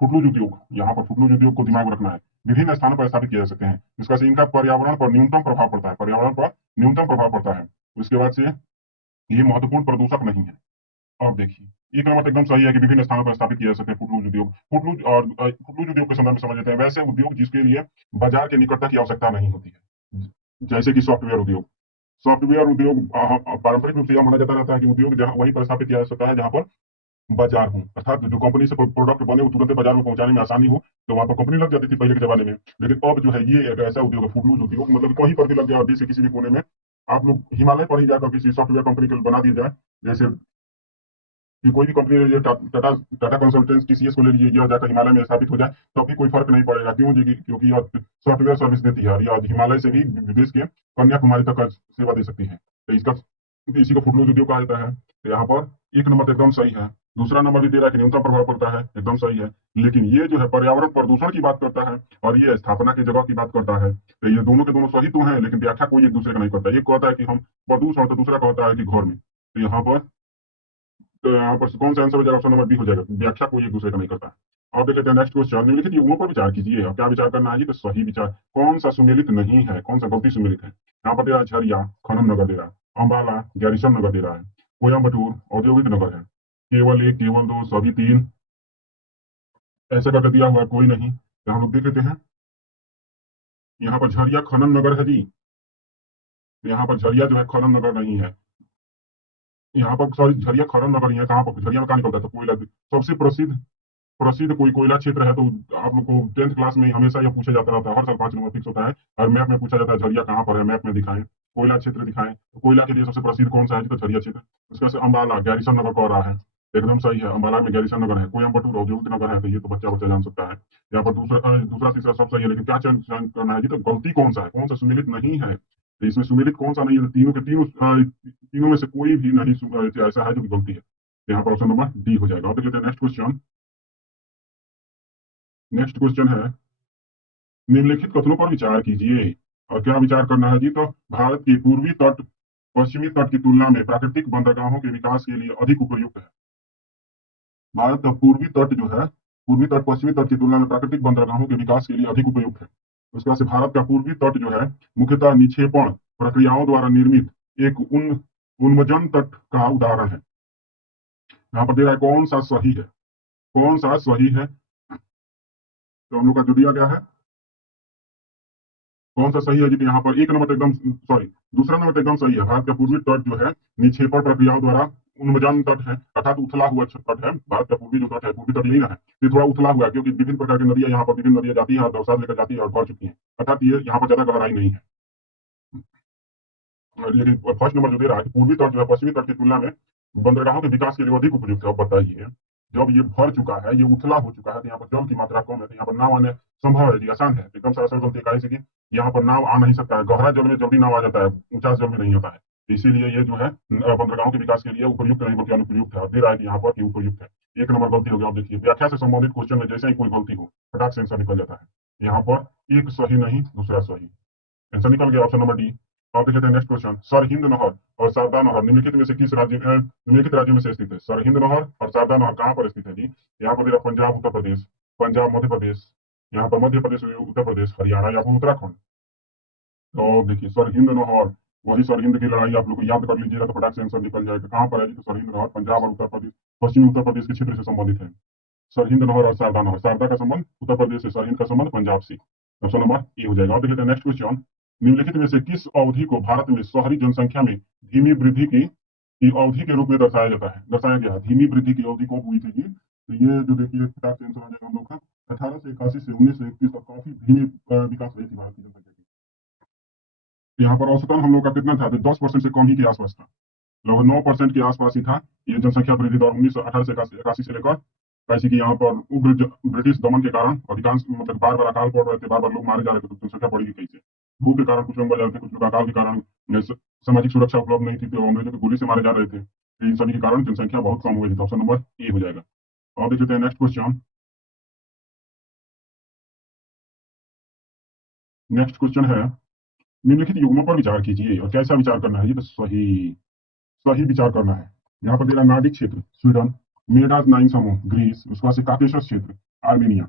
फुटलूज उद्योग, यहाँ पर फुटलूज उद्योग को दिमाग में रखना है। विभिन्न स्थानों पर स्थापित किए जा सकते हैं। इसका से इनका पर्यावरण पर न्यूनतम प्रभाव पड़ता है। पर्यावरण पर न्यूनतम प्रभाव पड़ता है। उसके बाद से ये महत्वपूर्ण प्रदूषक नहीं है। अब देखिए एक नंबर तो एकदम सही है कि विभिन्न स्थानों पर स्थापित किए जा सकते हैं फुटलूज उद्योग। फुटलूज और फुटलूज उद्योग के संदर्भ में समझ लेते हैं। वैसे उद्योग जिसके लिए बाजार के निकटता की आवश्यकता नहीं होती है, जैसे कि सॉफ्टवेयर उद्योग। सॉफ्टवेयर उद्योग पारंपरिक रूप से यह माना जाता रहता है कि उद्योग जहाँ वहीं पर स्थापित किया जा सकता है जहाँ पर बाजार हो, अर्थात जो कंपनी से प्रोडक्ट बने वो तुरंत बाजार में पहुंचाने में आसानी हो। तो वहां पर कंपनी लग जाती थी पहले के जमाने में। लेकिन अब जो है ये एक ऐसा उद्योग है फुटलूज उद्योग, मतलब कहीं पर भी लग जाए, देश के किसी भी कोने में। आप लोग हिमालय पर ही जाकर किसी सॉफ्टवेयर कंपनी को बना दिया जाए, जैसे कि कोई भी कंपनी ले लीजिए, टाटा टाटा कंसल्टेंसी टीसीएस को ले लीजिए, यह जाकर हिमालय में स्थापित हो जाए तो भी कोई फर्क नहीं पड़ेगा। क्यों जी? क्योंकि यह सॉफ्टवेयर सर्विस देती है, और यह हिमालय से भी विदेश के कन्याकुमारी तक का सेवा दे सकती है। तो इसका इसी को फुटलूज उद्योग कहा जाता है। तो यहाँ पर एक नंबर तो एकदम सही है। दूसरा नंबर भी दे रहा है कि न्यूनतम प्रभाव पड़ता है, एकदम सही है। लेकिन ये जो है पर्यावरण प्रदूषण की बात करता है, और ये स्थापना की जगह की बात करता है। तो ये दोनों के दोनों सही तो हैं, लेकिन व्याख्या कोई एक दूसरे का नहीं करता। एक कहता है कि हम प्रदूषण, तो दूसरा कहता है कि घर में। तो यहाँ पर कौन सा आंसर हो जाएगा? ऑप्शन नंबर बी हो जाएगा। व्याख्या कोई एक दूसरे का नहीं करता है। अब देख लेते हैं नेक्स्ट क्वेश्चन। निम्नलिखित युग्मों पर विचार कीजिए। और क्या विचार करना है जी? तो सही विचार। कौन सा सुमेलित नहीं है, कौन सा गलती सुमेलित है? यहाँ पर दे रहा है झरिया खनन नगर दे रहा है, अम्बाला गैरिसन नगर दे रहा है, कोयम्बटूर औद्योगिक नगर है। केवल एक, केवल दो, सभी तीन, ऐसा करके दिया हुआ है कोई नहीं। तो हम लोग देख लेते हैं। यहाँ पर झरिया खनन नगर है जी। तो यहाँ पर झरिया जो है खनन नगर नहीं है। यहाँ पर सॉरी झरिया खनन नगर नहीं है। कहाँ पर झरिया में कहाँ निकलता है? तो कोयला सबसे प्रसिद्ध प्रसिद्ध कोई कोयला क्षेत्र है। तो आप लोग को 10th क्लास में हमेशा यह पूछा जाता रहता है, हर साल 5 नंबर फिक्स होता है। और मैप में पूछा जाता है झरिया कहाँ पर है, मैप में दिखाएं, कोयला क्षेत्र दिखाएं। तो कोयला के लिए सबसे प्रसिद्ध कौन सा है? तो झरिया क्षेत्र। उसके बाद से अम्बाला गैरिसन नगर कह रहा है, एकदम सही है। अम्बाला में गैरिसन नगर है। कोयम्बटूर औद्योगिक नगर है। तो ये तो बच्चा बच्चा जान सकता है। यहाँ पर दूसरा तीसरा सब सही है, लेकिन क्या चयन करना है जी? तो गलती कौन सा है, कौन सा सुमेलित नहीं है? तो इसमें सुमेलित कौन सा नहीं है? तो तीनों के तीनों तीनों में से कोई भी नहीं ऐसा है जो कि गलती है। तो यहाँ पर ऑप्शन नंबर डी हो जाएगा। और देख लेते हैं नेक्स्ट क्वेश्चन। नेक्स्ट क्वेश्चन है, निम्नलिखित कथनों पर विचार कीजिए। और क्या विचार करना है जी? तो भारत के पूर्वी तट पश्चिमी तट की तुलना में प्राकृतिक बंदरगाहों के विकास के लिए अधिक उपयुक्त है। भारत का पूर्वी तट जो है, पूर्वी तट पश्चिमी तट की तुलना में प्राकृतिक बंदरगाहों के विकास के लिए अधिक उपयुक्त है। उसके बाद से भारत का पूर्वी तट जो है मुख्यतः निक्षेपण प्रक्रियाओं द्वारा निर्मित एक उन्मजन तट का उदाहरण है। यहाँ पर दे रहा है कौन सा सही है, कौन सा सही है। तो हम लोग का जो दिया गया है कौन सा सही है जी? तो यहाँ पर एक नंबर तो एकदम सॉरी, दूसरा नंबर तो एकदम सही है। भारत का पूर्वी तट जो है निक्षेपण प्रक्रियाओं द्वारा उन्मजन तट है, अर्थात उथला हुआ तट है। भारत का पूर्वी जो तट है, पूर्वी तट यही ना है, ये थोड़ा उथला हुआ है क्योंकि विभिन्न प्रकार की नदियां यहाँ पर विभिन्न नदियां जाती है और बरसात लेकर जाती है और भर चुकी है, अर्थात ये यहाँ पर ज्यादा गहराई नहीं है। लेकिन फर्स्ट नंबर जो दे रहा है कि पूर्वी तट जो है पश्चिमी तट की तुलना में बंदरगाहों के विकास के लिए अधिक उपयुक्त है। अब बताइए, जब ये भर चुका है, ये उथला हो चुका है, तो यहाँ पर जल की मात्रा कम है, तो यहाँ पर नाव आने संभव है जी, आसान है। एकदम सरासर गलती का है कि यहाँ पर नाव आ नहीं सकता है, गहरा जल में जल्दी नाव आ जाता है, ऊंचा जल में नहीं आता है। इसीलिए ये जो है बंदरगाहों के विकास के लिए उपयुक्त नहीं बल्कि अनुपयुक्त है। दे रहा है कि यहाँ पर उपयुक्त है। एक नंबर गलती हो गया। आप देखिए, व्याख्या से संबंधित क्वेश्चन में जैसे ही कोई गलती हो, फटाक से आंसर निकल जाता है। यहाँ पर एक सही नहीं, दूसरा सही, आंसर निकल गया, ऑप्शन नंबर डी। आप देख लेते हैं नेक्स्ट क्वेश्चन। सरहिंद नहर और शारदा नहर निम्नलिखित में से किस राज्य निम्नलिखित राज्यों में से स्थित है? सरहिंद नहर और शारदा नहर कहाँ पर स्थित है जी? यहाँ पर दिया पंजाब उत्तर प्रदेश, पंजाब मध्य प्रदेश, यहाँ पर मध्य प्रदेश उत्तर प्रदेश हरियाणा या फिर उत्तराखंड। तो देखिए सरहिंद नहर, वही सरहिंद की लड़ाई आप लोग को याद कर लीजिएगा तो फटाक से आंसर निकल जाएगा। कहाँ पर है जी? तो सरहिंद नहर पंजाब और उत्तर प्रदेश, पश्चिमी उत्तर प्रदेश के क्षेत्र से संबंधित है। सरहिंद नहर और शारदा नहर, शारदा का संबंध उत्तर प्रदेश से, सरहिंद का संबंध पंजाब से। ऑप्शन नंबर ए हो जाएगा। और देख लेते हैं नेक्स्ट क्वेश्चन। निम्नलिखित में से किस अवधि को भारत में शहरी जनसंख्या में धीमी वृद्धि की अवधि के रूप में दर्शाया जाता है, दर्शाया गया है? धीमी वृद्धि की अवधि कब हुई थी जी? तो ये जो देखिए फटाक से आंसर आ जाएगा हम लोग का 1881 से 1931 तक काफी धीमी विकास रही थी भारत की जनसंख्या की। तो यहाँ पर औसतन हम लोग का कितना था? तो 10% से कम ही के आसपास था, लगभग 9% के आसपास ही था ये जनसंख्या वृद्धि दर 1881 से लेकर। कैसे कि यहाँ पर उग्र ब्रिटिश दमन के कारण अधिकांश मतलब बार बार अकाल पड़ रहे थे, बार बार लोग मारे जा रहे थे, तो जनसंख्या बढ़ी कैसे? भूख के कारण कुछ लोग मर जा रहे थे, कुछ लोग अकाल के कारण, सामाजिक सुरक्षा उपलब्ध नहीं थी तो अंग्रेजों की गोली से मारे जा रहे थे। तो इन सभी के कारण जनसंख्या बहुत कम हुई थी। तो ऑप्शन नंबर ए हो जाएगा। और देख लेते हैं नेक्स्ट क्वेश्चन। नेक्स्ट क्वेश्चन है, निम्नलिखित युग्मों पर विचार कीजिए। और कैसा विचार करना है? ये तो सही सही विचार करना है। यहाँ पर दे रहा नार्डिक क्षेत्र स्वीडन, मेडाज नाइन समूह ग्रीस, उसके बाद से काकेशस क्षेत्र आर्मेनिया।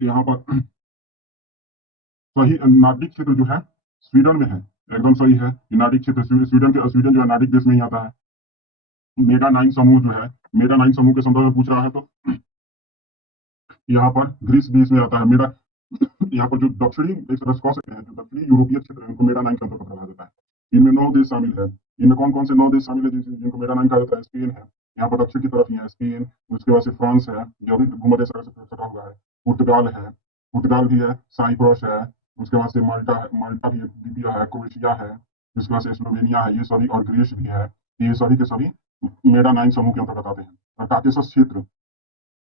यहाँ पर सही नार्डिक क्षेत्र जो है स्वीडन में है, एकदम सही है। नार्डिक क्षेत्र स्वीडन जो है नार्डिक देश में ही आता है। मेगा नाइन समूह जो है, मेगा नाइन समूह के संदर्भ में पूछ रहा है तो यहाँ पर ग्रीस भी इसमें आता है। मेरा यहाँ पर जो दक्षिणी एक तरह से कह सकते हैं, जो दक्षिणी यूरोपीय क्षेत्र है उनको मेरा नाइन के अंतर्गत रखा जाता है। इनमें 9 देश शामिल है। इनमें कौन कौन से 9 देश शामिल है जिनको मेरा नाइन कहा जाता है? स्पेन है, यहाँ पर दक्षिण की तरफ ही है स्पेन, उसके बाद से फ्रांस है जो भी भूमध्य सागर से सटा हुआ है, पुर्तगाल है, पुर्तगाल भी है, साइप्रस है, उसके बाद से माल्टा है, माल्टा भी द्वीपीय है, क्रोएशिया है, उसके बाद से स्लोवेनिया है, ये सभी, और ग्रीस भी है। ये सभी के सभी मेरा नाइन समूह के अंतर्गत आते हैं। और काकेशस क्षेत्र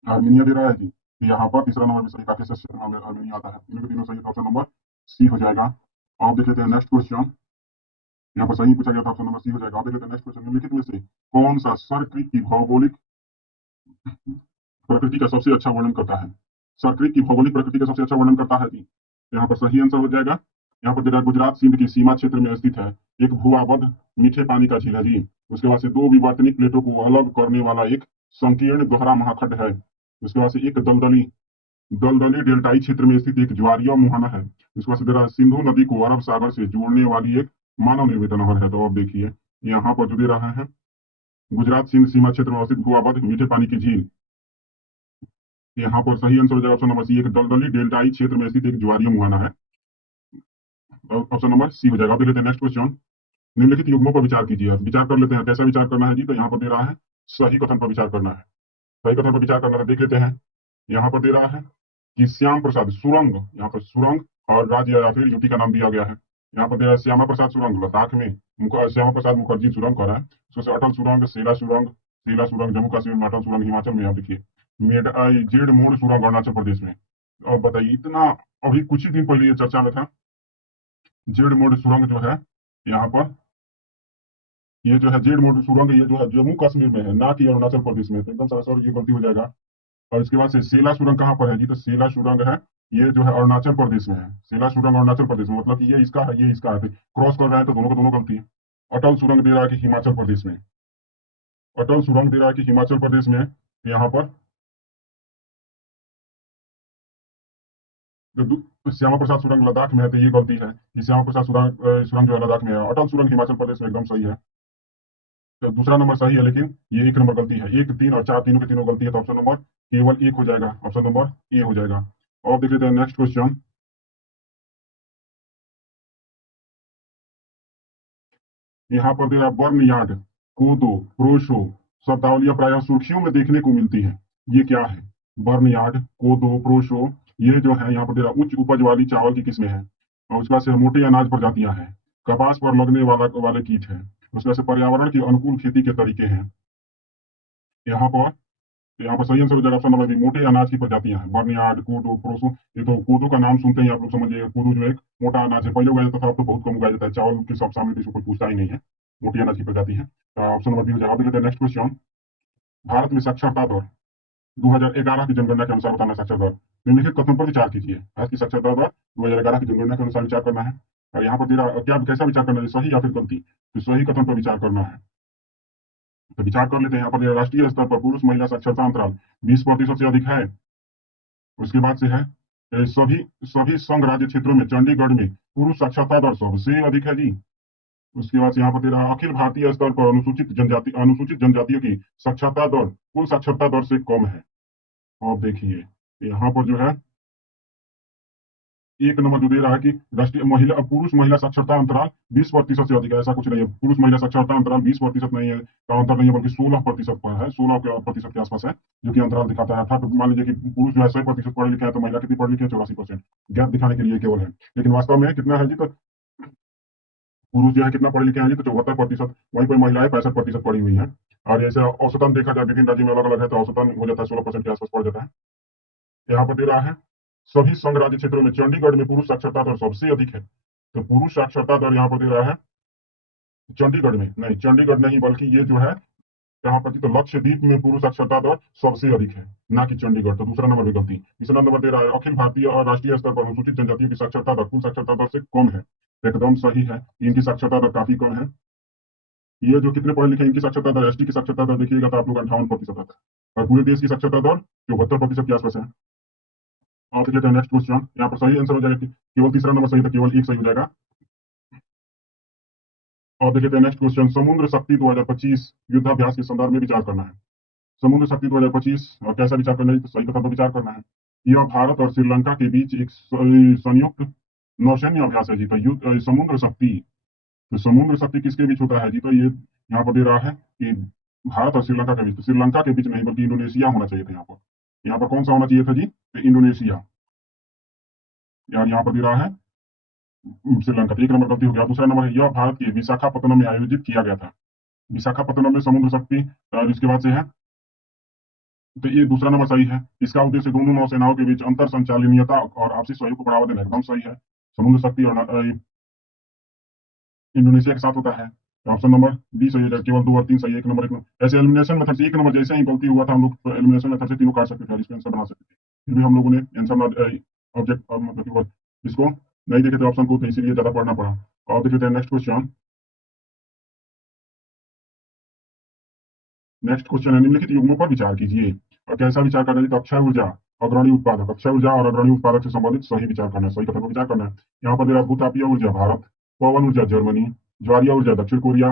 आर्मीनिया दे रहा है जी, यहाँ पर तीसरा नंबर में सही काकेशस क्षेत्र में आर्मीनिया आता है। तीनों के तीनों सही, ऑप्शन नंबर सी हो जाएगा। आप देख लेते हैं नेक्स्ट क्वेश्चन। यहाँ पर सही पूछा गया था, ऑप्शन नंबर सी हो जाएगा। आप देख लेते हैं नेक्स्ट क्वेश्चन। निम्नलिखित में से कौन सा सर्करिक की भौगोलिक प्रकृति का सबसे अच्छा वर्णन करता है? सर्करिक की भौगोलिक प्रकृति का सबसे अच्छा वर्णन करता है जी, यहाँ पर सही आंसर हो जाएगा। यहाँ पर तेरा गुजरात सिंध की सीमा क्षेत्र में स्थित है एक भूआबद्ध मीठे पानी का झील है जी। उसके बाद से 2 विवर्तनिक प्लेटों को अलग करने वाला एक संकीर्ण दोहरा महाखंड है। उसके बाद से एक दलदली दलदली डेल्टाई क्षेत्र में स्थित एक ज्वारीय मुहाना है। उसके बाद से तेरा सिंधु नदी को अरब सागर से जोड़ने वाली एक मानव निर्मित नहर है। तो आप देखिए यहाँ पर जो दे रहा है गुजरात सिंध सीमा क्षेत्र में स्थित भूआबद्ध मीठे पानी की झील, यहाँ पर सही आंसर हो जाएगा ऑप्शन नंबर सी, एक दलदली डेल्टाई क्षेत्र में स्थित एक ज्वारीय मुहाना है। ऑप्शन नंबर सी हो जाएगा। अब देख लेते हैं नेक्स्ट क्वेश्चन। निम्नलिखित युग्मों पर विचार कीजिए। विचार कर लेते हैं, कैसा विचार करना है जी? तो यहाँ पर दे रहा है सही कथन पर विचार करना है। सही कथन पर विचार करना है, देख लेते हैं। यहाँ पर दे रहा है कि श्याम प्रसाद सुरंग, यहाँ पर सुरंग और राज्य या फिर यूटी का नाम दिया गया है। यहाँ पर दे रहा है श्यामा प्रसाद सुरंग लद्दाख में, श्यामा प्रसाद मुखर्जी सुरंग कर रहा है। उसको अटल सुरंग, सेला सुरंग जम्मू कश्मीर में, अटल सुरंग हिमाचल में। आप देखिए जेड मोड़ सुरंग अरुणाचल प्रदेश में। अब बताइए, इतना अभी कुछ ही दिन पहले ये चर्चा में था, जेड मोड सुरंग जो है यहाँ पर, ये जो है जेड मोड सुरंग, ये जो है जम्मू कश्मीर में है, ना कि अरुणाचल प्रदेश में। तो एकदम सर ये गलती हो जाएगा। और इसके बाद से सेला सुरंग कहाँ पर है जी? तो सेला सुरंग है, ये जो है अरुणाचल प्रदेश में है। सेला सुरंग अरुणाचल प्रदेश में, मतलब कि ये इसका है, ये इसका है। तो क्रॉस कर रहे हैं तो दोनों का दोनों गलती है। अटल सुरंग दे रहा है कि हिमाचल प्रदेश में, अटल सुरंग दे रहा है कि हिमाचल प्रदेश में। यहाँ पर श्यामा प्रसाद सुरंग लद्दाख में है, तो ये गलती है। ये श्यामा प्रसाद सुरंग जो है लद्दाख में है, अटल सुरंग हिमाचल प्रदेश में, एकदम सही है। तो दूसरा नंबर सही है, लेकिन ये एक नंबर गलती है। एक, तीन और चार, तीनों के तीनों गलती है। तो ऑप्शन नंबर केवल एक हो जाएगा, ऑप्शन नंबर ए हो जाएगा। और देख लेते हैं नेक्स्ट क्वेश्चन। यहाँ पर दे रहा बर्न यार्ड, कोदो, प्रोशो शब्दावलियां प्रायः सुर्खियों में देखने को मिलती है। ये क्या है? बर्न यार्ड, कोदो, प्रोशो, ये जो है यहाँ पर दे रहा उच्च उपज वाली चावल की किस्में हैं। और उसका से मोटे अनाज प्रजातियां हैं। कपास पर लगने वाले कीट है। उसका से पर्यावरण के अनुकूल खेती के तरीके हैं। यहाँ पर यहाँ पर सही आंसर हो जाएगा ऑप्शन नंबर बी, मोटे अनाज की प्रजातियां हैं। बर्नयार्ड, कोदो, प्रोसो। ये तो कोदो का नाम सुनते ही आप लोग समझिए, कोदो जो एक मोटा अनाज है। पहले उगाया जाता था, अब तो बहुत कम उगाया जाता है। चावल के सब सामने तो इसको कोई पूछता ही नहीं है। मोटी अनाज की प्रजाति है। ऑप्शन नंबर बी हो जाएगा। अब देखते हैं नेक्स्ट क्वेश्चन। भारत में साक्षरता दर 2011 की जनगणना के अनुसार बताना। साक्षरता दर निम्नलिखित कथनों पर विचार कीजिए। भारत की साक्षरता दर 2011 की जनगणना के अनुसार विचार करना है। और यहाँ पर तेरा क्या कैसा विचार करना है, सही या फिर गलती? तो सही कथन पर विचार करना है। तो विचार कर लेते हैं। यहाँ पर राष्ट्रीय स्तर पर पुरुष महिला साक्षरता अंतराल 20% से अधिक है। उसके बाद से है सभी सभी संघ राज्य क्षेत्रों में चंडीगढ़ में पुरुष साक्षरता दर सबसे अधिक है जी। उसके बाद से यहाँ पर तेरा अखिल भारतीय स्तर पर अनुसूचित जनजातियों की साक्षरता दर कुल साक्षरता दर से कम है। और देखिए यहाँ पर जो है एक नंबर जो दे रहा है कि राष्ट्रीय महिला पुरुष महिला साक्षरता अंतराल 20% से अधिक है। ऐसा कुछ नहीं है, पुरुष महिला साक्षरता अंतराल 20% नहीं है, का अंतर नहीं है, बल्कि 16% पर है, 16% के आसपास है। जो कि अंतराल दिखाता है। अर्थात मान लीजिए कि पुरुष जो है 100% पढ़े लिखे हैं, तो महिला कितनी पढ़ी लिखी है? 84%। गैप दिखाने के लिए केवल है। लेकिन वास्तव में कितना है जी? तो पुरुष जो है कितना पढ़े लिखे हैं जी? तो 74%। वहीं पर महिलाएं 65% पढ़ी हुई है। और जैसे औसतन देखा जाए, विभिन्न राज्यों में अलग अलग है, तो औसतन हो जाता है 16% के आसपास पड़ जाता है। यहाँ पर दे रहा है सभी संघ राज्य क्षेत्रों में चंडीगढ़ में पुरुष साक्षरता दर सबसे अधिक है। तो पुरुष साक्षरता दर यहाँ पर दे रहा है चंडीगढ़ में नहीं, चंडीगढ़ नहीं, बल्कि ये जो है यहाँ पर तो लक्षद्वीप में पुरुष साक्षरता दर सबसे अधिक है, ना कि चंडीगढ़। तो दूसरा नंबर भी गलती। तीसरा नंबर दे रहा है अखिल भारतीय और राष्ट्रीय स्तर पर अनुसूचित जनजातियों की साक्षरता दर कुल साक्षरता दर से कम है। एकदम सही है, इनकी साक्षरता दर काफी कम है। ये जो कितने पढ़े लिखे इनकी साक्षरता दर, एसटी की साक्षरता दर देखिएगा तो आप लोग 58% आता है। और पूरे देश की साक्षरता दर 74% के आसपास है। और फिर नेक्स्ट क्वेश्चन। यहाँ पर सही आंसर हो जाएगा कि केवल तीसरा नंबर सही था, केवल एक सही हो जाएगा। और देखिए नेक्स्ट क्वेश्चन। समुद्र शक्ति 2025 युद्धाभ्यास के संदर्भ में विचार करना है। समुद्र शक्ति 2025 और कैसा विचार करना है? तो सही कथन पर विचार करना है। यह भारत और श्रीलंका के बीच एक संयुक्त नौसैन्य अभ्यास है जी। तो युद्ध समुद्र शक्ति, तो समुद्र शक्ति किसके बीच होता है जी? तो ये यहाँ पर दे रहा है कि भारत और श्रीलंका के बीच। तो श्रीलंका के बीच नहीं, बल्कि इंडोनेशिया होना चाहिए था यहाँ पर। यहाँ पर कौन सा होना चाहिए था जी? तो इंडोनेशिया। यार यहाँ पर दे रहा है श्रीलंका। तो एक नंबर गलती हो गया। दूसरा नंबर है यह भारत के विशाखापत्तनम में आयोजित किया गया था। विशाखापत्तनम में समुद्र शक्ति। और इसके बाद से है, तो ये दूसरा नंबर सही है। इसका उद्देश्य दोनों नौसेनाओं के बीच अंतर संचालनीयता और आपसी सहयोग को बढ़ावा देना। एकदम सही है। समुद्र शक्ति और इंडोनेशिया के साथ होता है। तो ऑप्शन नंबर बी सही है। केवल दो और तीन सही है। एक नंबर एक नंबर ऐसे एलिमिनेशन मेथड से एक नंबर जैसे ही गलती हुआ था, हम लोग तो एलिमिनेशन मेथड से तीनों काट सकते थे और इसमें आंसर बना सकते थे। फिर भी हम लोगों ने आंसर ऑब्जेक्ट मतलब कि इसको नहीं देखे थे ऑप्शन को, तो इसीलिए ज्यादा पढ़ना पड़ा। और देखते हैं नेक्स्ट क्वेश्चन। नेक्स्ट क्वेश्चन है निम्नलिखित युग्मों पर विचार कीजिए। और कैसा विचार करना है? तो अक्षय ऊर्जा, अग्रणी उत्पादक, अक्षय ऊर्जा और अग्रणी उत्पादक से संबंधित सही विचार करना है, सही कथन पर विचार करना है। यहाँ पर मेरा भूतापीय ऊर्जा भारत, पवन ऊर्जा जर्मनी, ज्वारीय ऊर्जा दक्षिण कोरिया।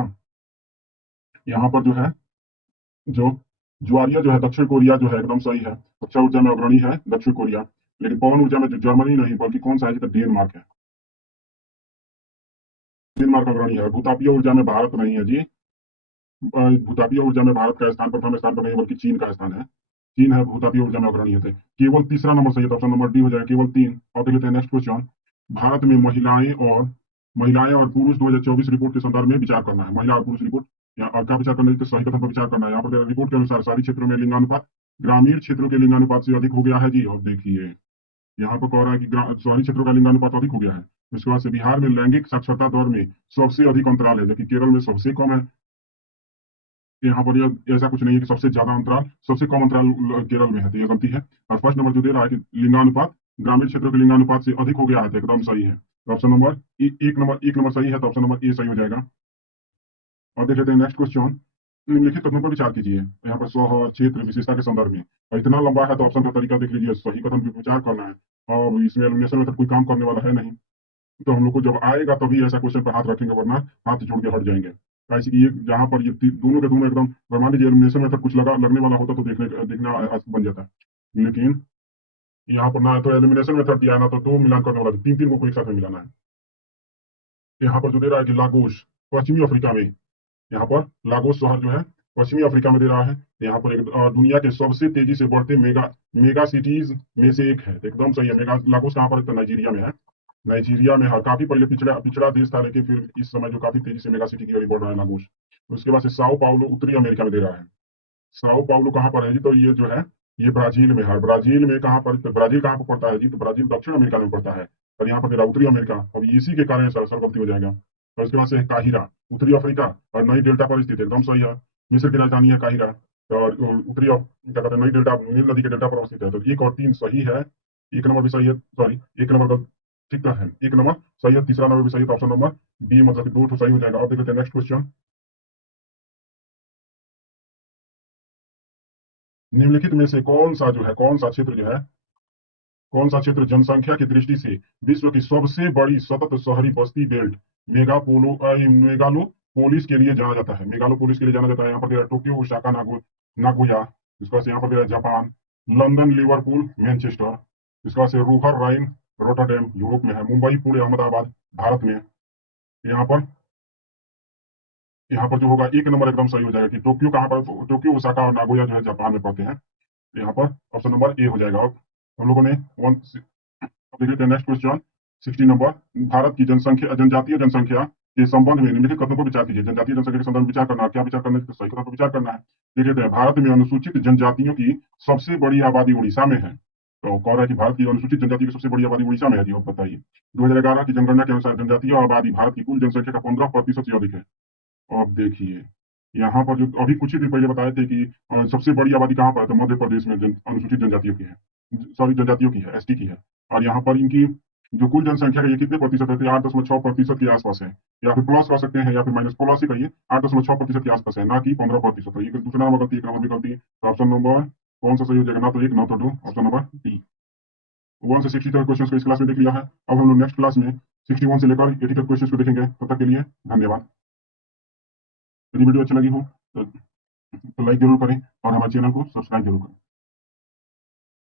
यहाँ पर जो है जो ज्वारीय जो है दक्षिण कोरिया जो है, एकदम सही है। अक्षय ऊर्जा में अग्रणी है दक्षिण कोरिया। लेकिन पवन ऊर्जा में जो जर्मनी नहीं, बल्कि कौन सा है? तो डेनमार्क है। डेनमार्क अग्रणी है। भूतापीय ऊर्जा में भारत नहीं है जी। भूतापीय ऊर्जा में भारत का स्थान प्रथम स्थान पर नहीं है, बल्कि चीन का स्थान है। चीन है भूतापीय ऊर्जा में अग्रणी है। केवल तीसरा नंबर सही है, तो ऑप्शन नंबर डी हो जाएगा, केवल तीन। और देख लेते हैं नेक्स्ट क्वेश्चन। भारत में महिलाएं और पुरुष 2024 रिपोर्ट के संदर्भ में विचार करना है। महिला और पुरुष रिपोर्ट और क्या विचार करना है? तो सही कथन पर विचार करना है। यहाँ पर रिपोर्ट के अनुसार शहरी क्षेत्रों में लिंगानुपात ग्रामीण क्षेत्रों के लिंगानुपात से अधिक हो गया है जी। और देखिए यहाँ पर कह रहा है कि शहरी क्षेत्रों का लिंगानुपात अधिक हो गया है। उसके बाद से बिहार में लैंगिक साक्षरता दर में सबसे अधिक अंतराल है, जबकि केरल में सबसे कम है। यहाँ पर यह ऐसा कुछ नहीं है कि सबसे ज्यादा अंतराल, सबसे कम अंतराल केरल में है, तो यह गलती है। और फर्स्ट नंबर जो दे रहा है कि लिंगानुपात ग्रामीण क्षेत्रों के लिंगानुपात से अधिक हो गया है, तो एकदम सही है। तो ऑप्शन नंबर एक नंबर सही है, तो ऑप्शन नंबर ए सही हो जाएगा। और देख लेते हैं नेक्स्ट क्वेश्चन। निम्नलिखित कथनों पर विचार कीजिए। यहाँ पर शहर क्षेत्र विशेषता के संदर्भ में, और इतना लंबा है तो ऑप्शन का तरीका देख लीजिए, सही कथन पर विचार करना है। और इसमें एलिमिनेशन मेथड कोई काम करने वाला है नहीं, तो हम लोग को जब आएगा तभी ऐसा क्वेश्चन पर हाथ रखेंगे, वरना हाथ जोड़ के हट जाएंगे। ऐसे कि ये जहां पर ये दोनों के दोनों एकदम, अगर मान लीजिए एलिमिनेशन मेथड कुछ लगने वाला होता तो देखना बन जाता है। लेकिन यहाँ पर ना तो एलिमिनेशन मेथड दिया है, ना तो दो मिलान करने वाला, तीन तीन को एक साथ में मिलाना है। यहाँ पर जो दे रहा है कि लागोस पश्चिमी अफ्रीका में, यहाँ पर लागोस शहर जो है पश्चिमी अफ्रीका में दे रहा है। यहाँ पर एक दुनिया के सबसे तेजी से बढ़ते मेगा मेगा सिटीज में से एक है, एकदम सही है। मेगा लागोस कहाँ पर है? तो नाइजीरिया में है। नाइजीरिया में है, काफी पहले पिछड़ा पिछड़ा देश था, लेकिन फिर इस समय जो काफी तेजी से मेगा सिटी की ओर बढ़ रहा है लागोस। उसके बाद से साओ पाउलो उत्तरी अमेरिका में दे रहा है। साओ पाउलो कहाँ पर है जी? तो ये जो है ये ब्राजील में है। ब्राजील में कहाँ पर? तो ब्राजील कहाँ पर पड़ता है जी? तो ब्राजील दक्षिण अमेरिका में पड़ता है, और यहाँ पर दे रहा उत्तरी अमेरिका। अब इसी के कारण सर गलती हो जाएगा। और उसके बाद से काहिरा उत्तरी अफ्रीका और नई डेल्टा पर स्थित है, एकदम सही है। मिस्र की राजधानी है काहिरा, और क्या कहते हैं, नई डेल्टा नील नदी के डेल्टा पर स्थित है। तो एक और तीन सही है, एक नंबर भी सही है, सॉरी एक नंबर गलत, ठीक तो है, एक नंबर सही है, तीसरा नंबर भी सही है, तो ऑप्शन नंबर बी मतलब कि दो तो सही हो जाएगा। अब देख लेते हैं नेक्स्ट क्वेश्चन। निम्नलिखित में से कौन सा जो है, कौन सा क्षेत्र जो है, कौन सा क्षेत्र जनसंख्या की दृष्टि से विश्व की सबसे बड़ी सतत शहरी बस्ती बेल्ट मेगालोपोलिस के लिए जाना जाता है? मेगालोपोलिस के लिए जाना जाता है। यहाँ पर टोक्यो, ओसाका, नागोया। इसके बाद से यहाँ पर जापान, लंदन, लिवरपूल, मैनचेस्टर। इसके बाद से रूहर, राइन, रोटरडेम यूरोप में है। मुंबई, पुणे, अहमदाबाद भारत में। यहाँ पर यहाँ पर जो होगा एक नंबर एकदम सही हो जाएगा कि टोक्यो कहाँ पर? टोक्यो, ओसाका और नागोया जो है जापान में पड़ते हैं। तो यहाँ पर ऑप्शन नंबर ए हो जाएगा। अब हम लोगों ने वन, अब देख लेते हैं नेक्स्ट क्वेश्चन। 60 नंबर। भारत की जनसंख्या, जनजातीय जनसंख्या के संबंध में निम्नलिखित कथनों पर विचार कीजिए। जनजातीय जनसंख्या के संदर्भ में विचार करना, क्या विचार करना है? तो सही कथन पर विचार करना है। देख लेते हैं, भारत में अनुसूचित जनजातियों की सबसे बड़ी आबादी उड़ीसा में है। तो कह रहा है कि भारत की अनुसूचित जनजाति की सबसे बड़ी आबादी उड़ीसा में है जी। अब बताइए, 2011 की जनगणना के अनुसार जनजातीय आबादी भारत की कुल जनसंख्या का 15% से अधिक है। अब देखिए, यहाँ पर जो अभी कुछ ही दिन पहले बताए थे कि सबसे बड़ी आबादी कहाँ पर है, तो मध्य प्रदेश में अनुसूचित जनजातियों की है, सॉरी जनजातियों की है, एसटी की है। और यहाँ पर इनकी जो कुल जनसंख्या है ये कितने प्रतिशत है? तो 8.6% के आसपास है, या फिर प्लस कर सकते हैं या फिर माइनस, प्लस ही कहिए। 8.6% के आसपास है, ना कि 15%। तो ये दूसरा नंबर गलती, एक नंबर भी गलती। तो ऑप्शन नंबर कौन सा सही हो जाएगा? ना तो एक, ना तो दो, ऑप्शन नंबर डी। 1 से 60 तक क्वेश्चन को इस क्लास में देख लिया है। अब हम लोग नेक्स्ट क्लास में 61 से लेकर 80 तक क्वेश्चन को देखेंगे। तब तक के लिए धन्यवाद। यदि वीडियो अच्छी लगी हो तो लाइक जरूर करें और हमारे चैनल को सब्सक्राइब जरूर करें।